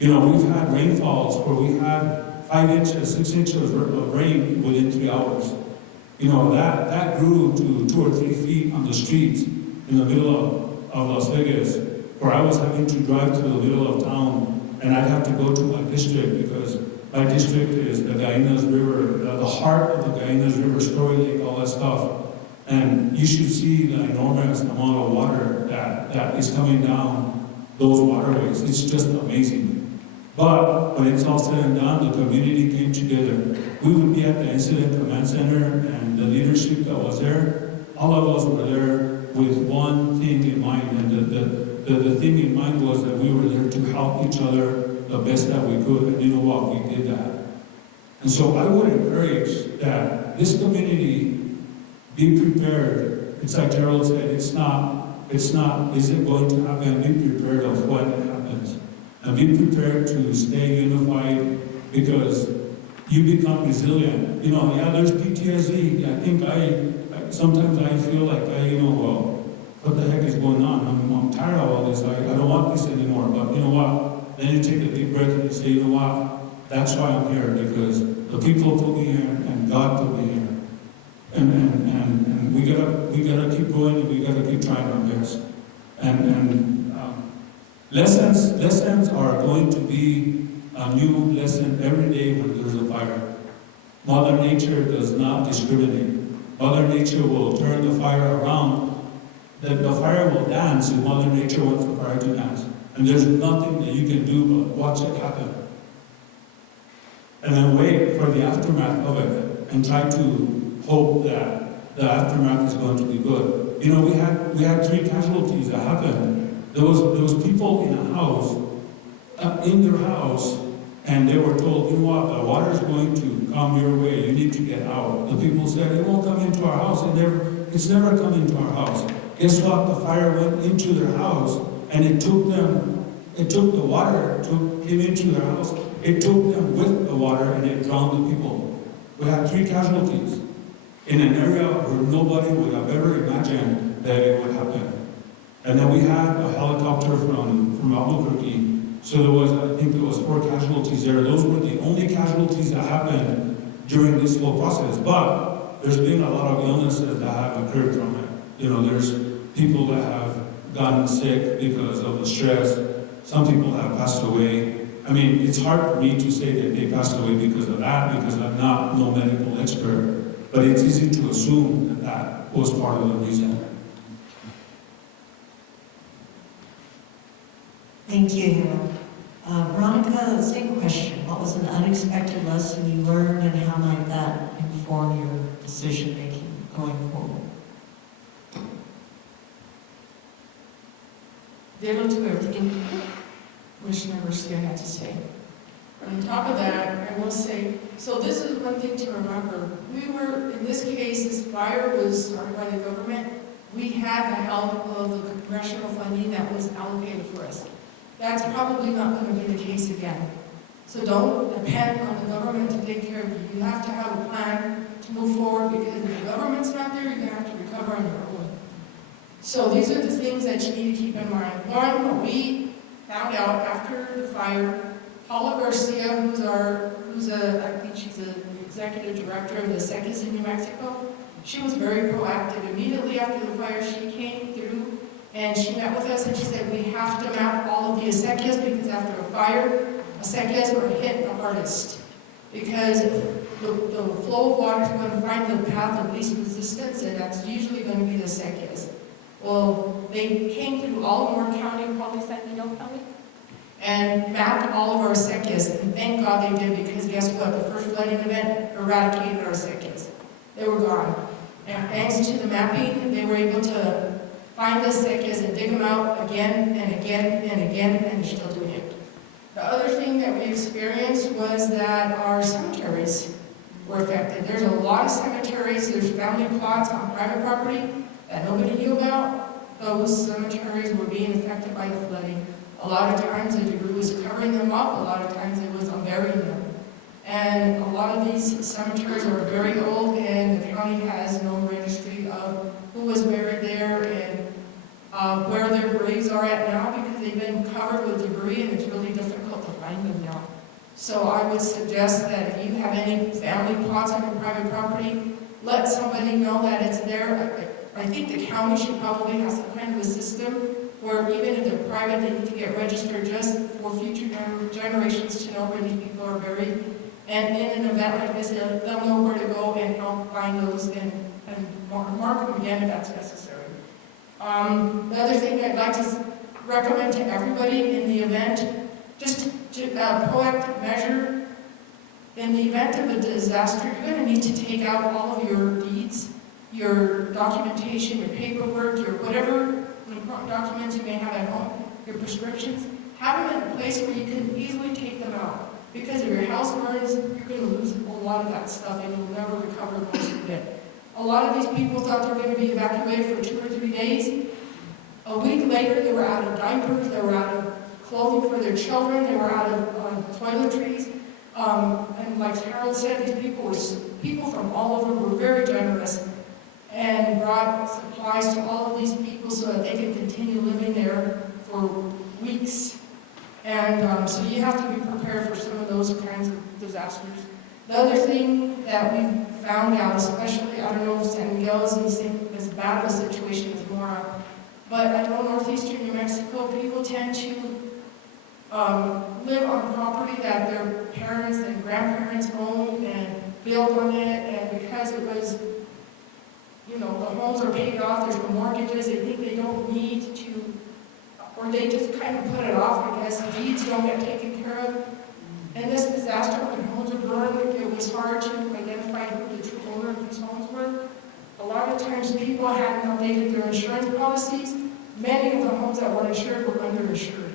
You know, we've had rainfalls where we had 5 inches, 6 inches of rain within 3 hours. You know, that grew to 2 or 3 feet on the streets in the middle of Las Vegas, where I was having to drive to the middle of town, and I'd have to go to my district because my district is the Gainas River, the heart of the Gainas River, Story Lake, all that stuff. And you should see the enormous amount of water that is coming down those waterways. It's just amazing. But when it's all said and done, the community came together. We would be at the Incident Command Center, and the leadership that was there, all of us were there with one thing in mind. And the thing in mind was that we were there to help each other the best that we could. And you know what? We did that. And so I would encourage that this community be prepared. It's like Gerald said, it's not, is it going to happen? Be prepared of when it happens. And be prepared to stay unified, because you become resilient. You know, yeah, there's PTSD. I think sometimes I feel like well, what the heck is going on? I'm tired of all this. I don't want this anymore. But you know what? Then you take a deep breath and you say, you know what? That's why I'm here, because the people put me here and God put me here. And we gotta keep going, and we gotta keep trying our best. Lessons are going to be a new lesson every day when there's a fire. Mother Nature does not discriminate. Mother Nature will turn the fire around. The fire will dance if Mother Nature wants the fire to dance. And there's nothing that you can do but watch it happen. And then wait for the aftermath of it and try to hope that the aftermath is going to be good. You know, we had 3 casualties that happened. There was people in a house, in their house, and they were told, you know what, the water is going to come your way, you need to get out. The people said, it won't come into our house, it's never come into our house. Guess what? The fire went into their house, and it took the water, came into their house, it took them with the water, and it drowned the people. We had 3 casualties in an area where nobody would have ever imagined that it would happen. And then we had a helicopter from Albuquerque. So I think there was 4 casualties there. Those were the only casualties that happened during this whole process. But there's been a lot of illnesses that have occurred from it. You know, there's people that have gotten sick because of the stress. Some people have passed away. I mean, it's hard for me to say that they passed away because of that, because I'm not no medical expert. But it's easy to assume that was part of the reason. Thank you. Veronica, same question. What was an unexpected lesson you learned, and how might that inform your decision-making going forward? Ditto to everything Commissioner Garcia had to say. On top of that, I will say, so this is one thing to remember. We were, in this case, this fire was started by the government. We had the help of the congressional funding that was allocated for us. That's probably not going to be the case again. So don't depend on the government to take care of you. You have to have a plan to move forward, because if the government's not there, you're going to have to recover on your own. So these are the things that you need to keep in mind. One, we found out after the fire, Paula Garcia, I think she's the executive director of the SECAs in New Mexico, she was very proactive. Immediately after the fire, she came through and she met with us, and she said, we have to map all of the acequias, because after a fire, acequias are hit the hardest. Because the flow of water is going to find the path of least resistance, and that's usually going to be the acequias. Well, they came through all Mora County, probably San Diego County, and mapped all of our acequias, and thank God they did, because guess what? The first flooding event eradicated our acequias. They were gone. And thanks to the mapping, they were able to find the acequias and dig them out again and again and again, and they're still doing it. The other thing that we experienced was that our cemeteries were affected. There's a lot of cemeteries, there's family plots on private property that nobody knew about. Those cemeteries were being affected by the flooding. A lot of times the debris was covering them up, a lot of times it was unburying them. And a lot of these cemeteries are very old, and the county has no registry of who was buried there, and where their graves are at now because they've been covered with debris and it's really difficult to find them now. So I would suggest that if you have any family plots on your private property, let somebody know that it's there. I think the county should probably have some kind of a system where even if they're private, they need to get registered just for future generations to know where these people are buried. And in an event like this, they'll know where to go and help find those and mark them again if that's necessary. The other thing I'd like to recommend to everybody in the event, just to proactive measure, in the event of a disaster, you're going to need to take out all of your deeds, your documentation, your paperwork, your whatever important documents you may have at home, your prescriptions. Have them in a place where you can easily take them out. Because if your house burns, you're going to lose a lot of that stuff and you'll never recover most of it. A lot of these people thought they were going to be evacuated for 2 or 3 days. A week later, they were out of diapers, they were out of clothing for their children, they were out of toiletries. And like Harold said, these people from all over were very generous and brought supplies to all of these people so that they could continue living there for weeks. And so you have to be prepared for some of those kinds of disasters. The other thing that we found out, especially, I don't know if San Miguel is in the same as bad of a situation as Mora, but I know northeastern New Mexico, people tend to live on property that their parents and grandparents owned and built on it, and because it was, you know, the homes are paid off, there's no mortgages, they think they don't need to, or they just kind of put it off because deeds don't get taken care of. And this disaster, when homes were burned, it was hard to identify who the true owner of these homes were. A lot of times people hadn't updated their insurance policies. Many of the homes that were insured were underinsured.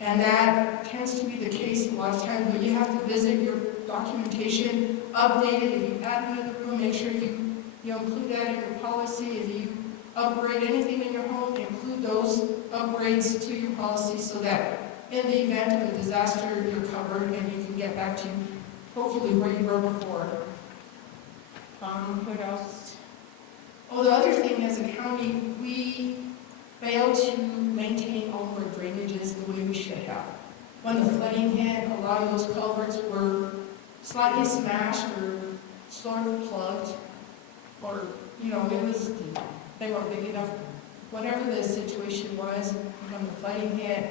And that tends to be the case a lot of times, but you have to visit your documentation, update it. If you add another room, make sure you include that in your policy. If you upgrade anything in your home, include those upgrades to your policy so that in the event of a disaster, you're covered and you can get back to hopefully where you were before. What else? Oh, the other thing as a county, we failed to maintain all of our drainages the way we should have. When the flooding hit, a lot of those culverts were slightly smashed or sort of plugged, or, you know, they weren't big enough. Whatever the situation was, when the flooding hit,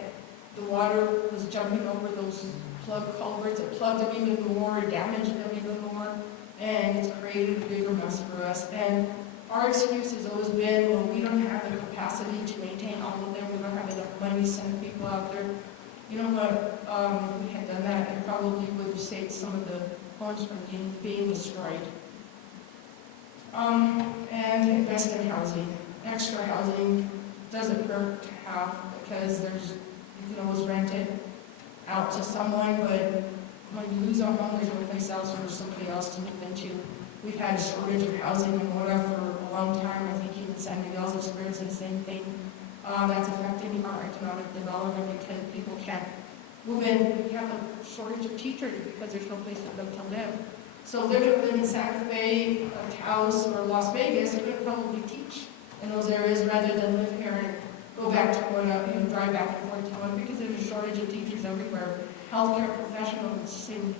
the water was jumping over those plugged culverts. It plugged them even more, damaged them even more, and it's created a bigger mess for us. And our excuse has always been, well, we don't have the capacity to maintain all of them. We don't have enough money to send people out there. You know what? If we had done that, it probably would have saved some of the homes from being destroyed. And invest in housing. Extra housing doesn't hurt to have because you can always rent it out to someone, but when you lose a home, there's no place else for somebody else to move into. We've had a shortage of housing in Mora for a long time. I think even San Miguel's experiencing the same thing. That's affecting our economic development because people can't move in. We have a shortage of teachers because there's no place for them to live. So they're going to live in Santa Fe, Taos, or Las Vegas. They're going to probably teach in those areas rather than live here and go back to Mora, drive back and forth to Mora because there's a shortage of teachers everywhere. Healthcare professionals, same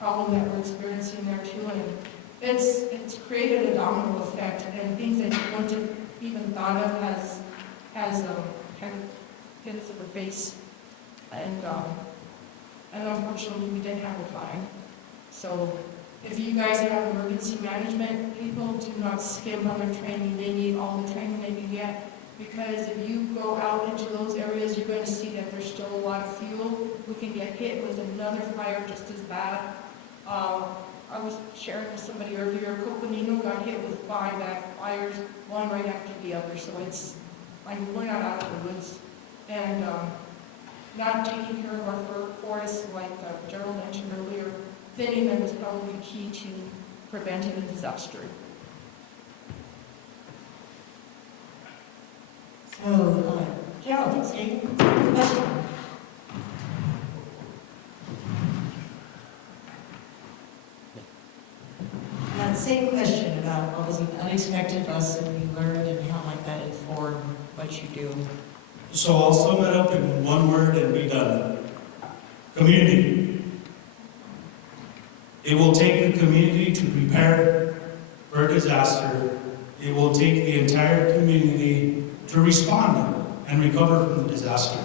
problem that we're experiencing there too. And it's created a domino effect, and things that you wouldn't have even thought of has kind of hit us in the face. And unfortunately, we didn't have a plan. So if you guys have emergency management people, do not skimp on their training. They need all the training they can get, because if you go out into those areas, you're going to see that there's still a lot of fuel. We can get hit with another fire just as bad. I was sharing with somebody earlier, Coconino got hit with 5 fires, one right after the other. So we're not out of the woods. And not taking care of our forests, like Gerald mentioned earlier, thinning them is probably key to preventing a disaster. So, Gerald, state your question. same question about what was an unexpected lesson you learned and how might that inform what you do? So I'll sum it up in one word and be done. Community. It will take a community to prepare for a disaster. It will take the entire community to respond and recover from the disaster.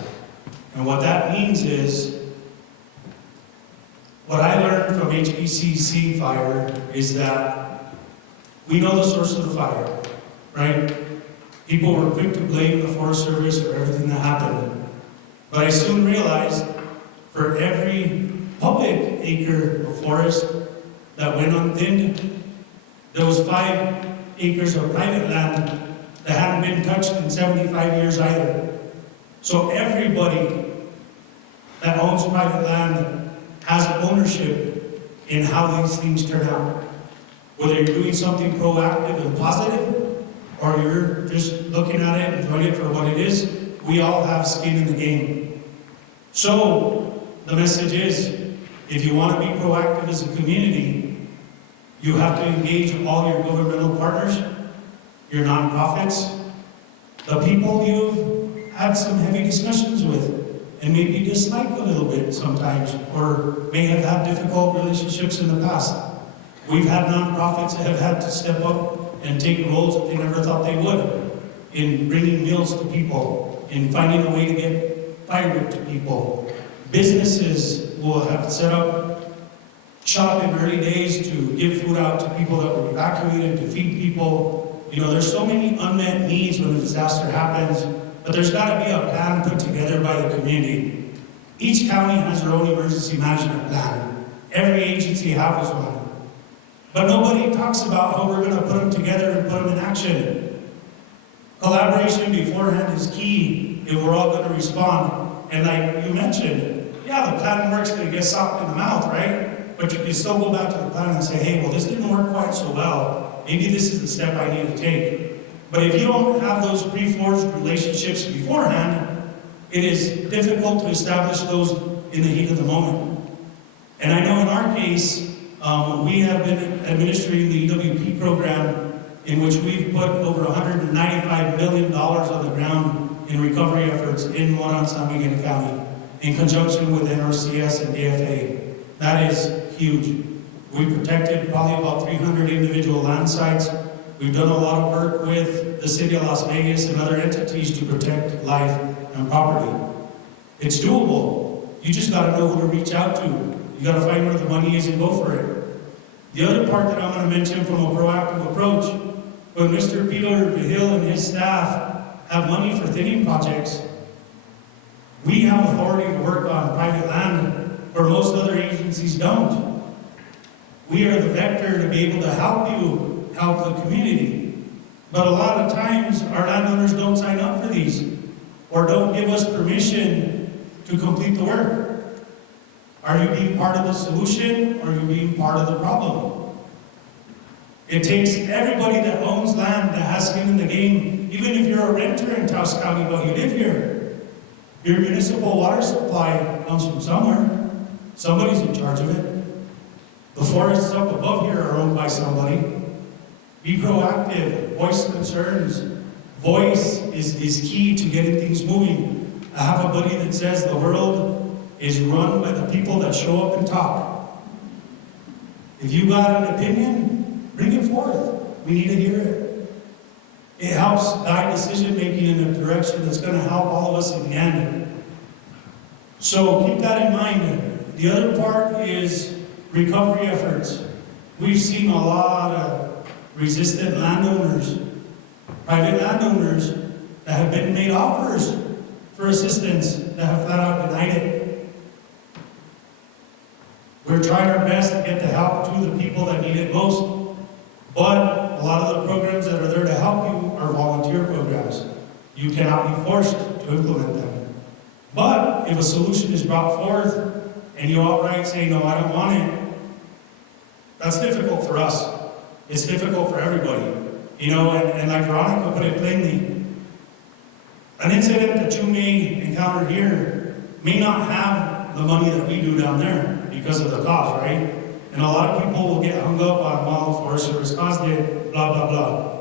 And what that means is, what I learned from HPCC fire is that we know the source of the fire, right? People were quick to blame the Forest Service for everything that happened. But I soon realized for every public acre of forest that went unthinned, there was 5 acres of private land that hadn't been touched in 75 years either. So everybody that owns private land has ownership in how these things turn out. Whether you're doing something proactive and positive, or you're just looking at it and throwing it for what it is, we all have skin in the game. So, the message is, if you want to be proactive as a community, you have to engage all your governmental partners, your nonprofits, the people you've had some heavy discussions with, and maybe dislike a little bit sometimes, or may have had difficult relationships in the past. We've had nonprofits that have had to step up and take roles that they never thought they would, in bringing meals to people, in finding a way to get firewood to people. Businesses will have set up shop in early days to give food out to people that were evacuated, to feed people. You know, there's so many unmet needs when a disaster happens, but there's got to be a plan put together by the community. Each county has their own emergency management plan. Every agency has one. But nobody talks about how we're going to put them together and put them in action. Collaboration beforehand is key if we're all going to respond. And like you mentioned, yeah, the plan works till it gets socked in the mouth, right? But you can still go back to the plan and say, hey, well, this didn't work quite so well. Maybe this is the step I need to take. But if you don't have those pre-forged relationships beforehand, it is difficult to establish those in the heat of the moment. And I know in our case, we have been administering the EWP program, in which we've put over $195 million on the ground in recovery efforts in Mora and San Miguel County, in conjunction with NRCS and DFA. That is huge. We protected probably about 300 individual land sites. We've done a lot of work with the city of Las Vegas and other entities to protect life and property. It's doable. You just got to know who to reach out to. You got to find where the money is and go for it. The other part that I'm going to mention from a proactive approach, when Mr. Peter Miguel and his staff have money for thinning projects, we have authority to work on private land where most other agencies don't. We are the vector to be able to help you help the community. But a lot of times, our landowners don't sign up for these, or don't give us permission to complete the work. Are you being part of the solution, or are you being part of the problem? It takes everybody that owns land that has skin in the game, even if you're a renter in Taos County, but you live here. Your municipal water supply comes from somewhere. Somebody's in charge of it. The forests up above here are owned by somebody. Be proactive, voice concerns. Voice is key to getting things moving. I have a buddy that says the world is run by the people that show up and talk. If you got an opinion, bring it forth. We need to hear it. It helps guide decision making in a direction that's going to help all of us in the end. So keep that in mind. The other part is recovery efforts. We've seen a lot of resistant landowners, private landowners, that have been made offers for assistance that have flat out denied it. We're trying our best to get the help to the people that need it most, but a lot of the programs that are there to help you are volunteer programs. You cannot be forced to implement them. But if a solution is brought forth and you outright say, no, I don't want it, that's difficult for us. It's difficult for everybody. You know, and like Veronica put it plainly, an incident that you may encounter here may not have the money that we do down there because of the cost, right? And a lot of people will get hung up on, well, the Forest Service blah, blah, blah.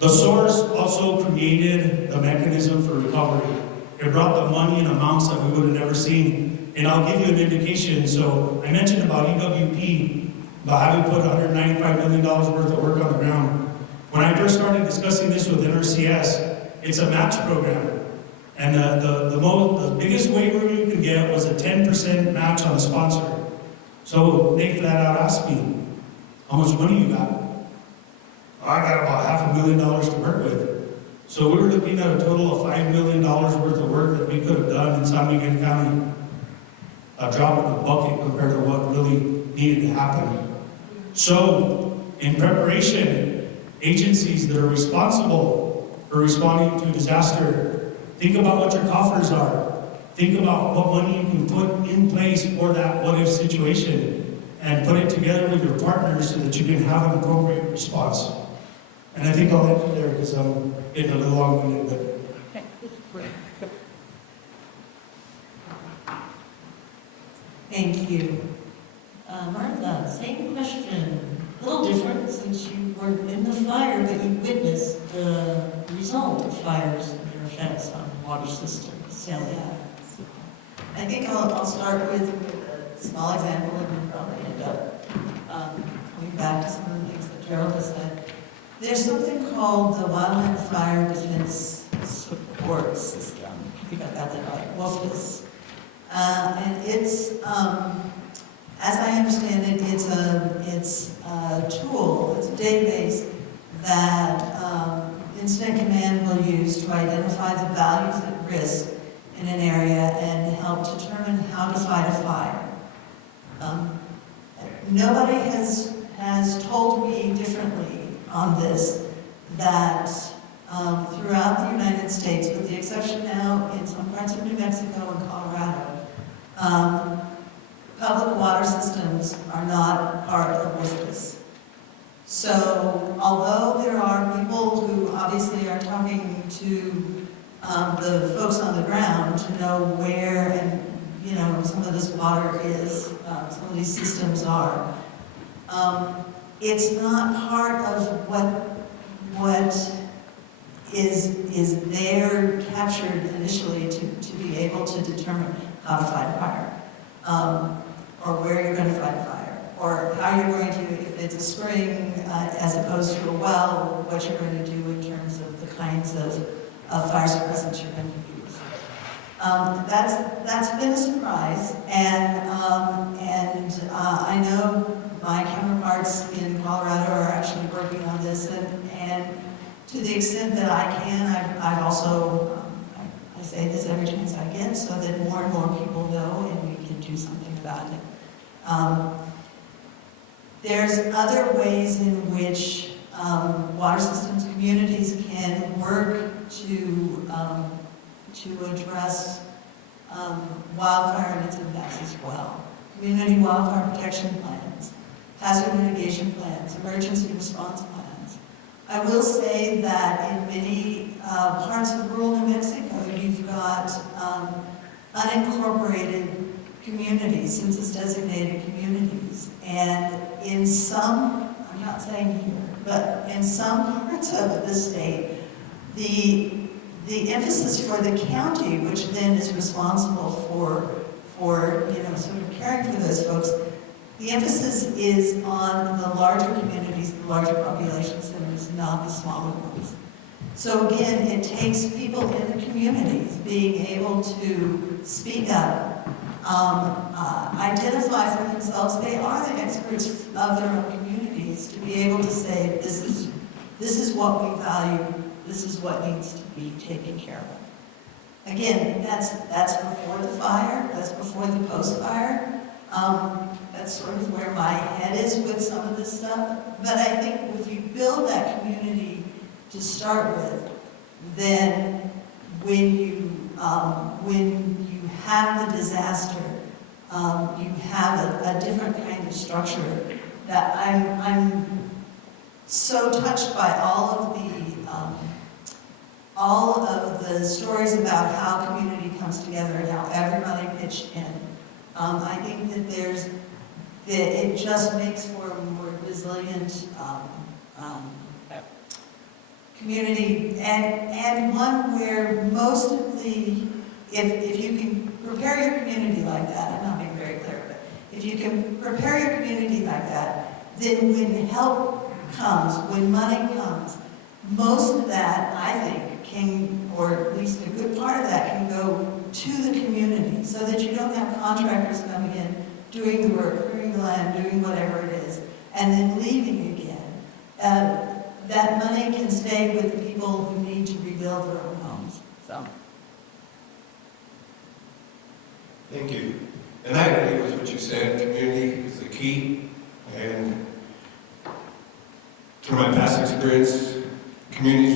The source also created the mechanism for recovery. It brought the money in amounts that we would have never seen. And I'll give you an indication. So I mentioned about EWP, about having put $195 million worth of work on the ground. When I first started discussing this with NRCS, it's a match program. And the biggest waiver you could get was a 10% match on the sponsor. So they flat out asked me, how much money you got? I got about $500,000 to work with. So we were looking at a total of $5 million worth of work that we could have done in San Miguel County. A drop in the bucket compared to what really needed to happen. So, in preparation, agencies that are responsible for responding to disaster, think about what your coffers are. Think about what money you can put in place for that what-if situation and put it together with your partners so that you can have an appropriate response. And I think I'll end it there because I'm getting a little long-winded, but Okay, this is great. Thank you. Martha, same question. A little different since you were in the fire, but you witnessed the result of fires and their effects on water systems. Yeah. I think I'll start with a small example and then probably end up coming back to some of the things that Gerald has said. There's something called the Wildfire Defense Support System. I think I got that right. WFDS. And it's, as I understand it, it's a tool, it's a database that Incident Command will use to identify the values at risk in an area and help determine how to fight a fire. Nobody has told me differently on this, that throughout the United States, with the exception now in some parts of New Mexico and Colorado, public water systems are not part of WFDS. So, although there are people who obviously are talking to the folks on the ground to know where and some of this water is, some of these systems are, it's not part of what is there captured initially to be able to determine how to fight a fire, or where you're going to fight a fire, or how you're going to, if it's a spring as opposed to a well, what you're going to do in terms of the kinds of fire suppressants you're going to use. That's been a surprise, and I know my counterparts in Colorado are actually working on this, and to the extent that I can, I've also, I say this every chance I get so that more and more people know and we can do something about it. There's other ways in which water systems communities can work to address wildfire and its impacts as well. Community wildfire protection plans, hazard mitigation plans, emergency response plans. I will say that in many parts of rural New Mexico, you've got unincorporated communities, census-designated communities, and in some, I'm not saying here, but in some parts of the state, the emphasis for the county, which then is responsible for sort of caring for those folks, the emphasis is on the larger communities, the larger population centers, not the smaller ones. So again, it takes people in the communities being able to speak up, identify for themselves. They are the experts of their own communities to be able to say, this is what we value, this is what needs to be taken care of. Again, that's before the fire, that's before the post-fire. That's sort of where my head is with some of this stuff. But I think if you build that community to start with, then when you have the disaster, you have a different kind of structure that I'm so touched by all of the stories about how community comes together and how everybody pitched in. I think that it just makes for a more resilient um, community, and one where most of the, if you can prepare your community like that, I'm not being very clear, but if you can prepare your community like that, then when help comes, when money comes, most of that, I think, can, or at least a good part of that can go to the community, so that you don't have contractors coming in, doing the work, clearing the land, doing whatever it is, and then leaving again. That money can stay with the people who need to rebuild their own homes. So, Thank you. And I agree with what you said, community is the key. And through my past experience, communities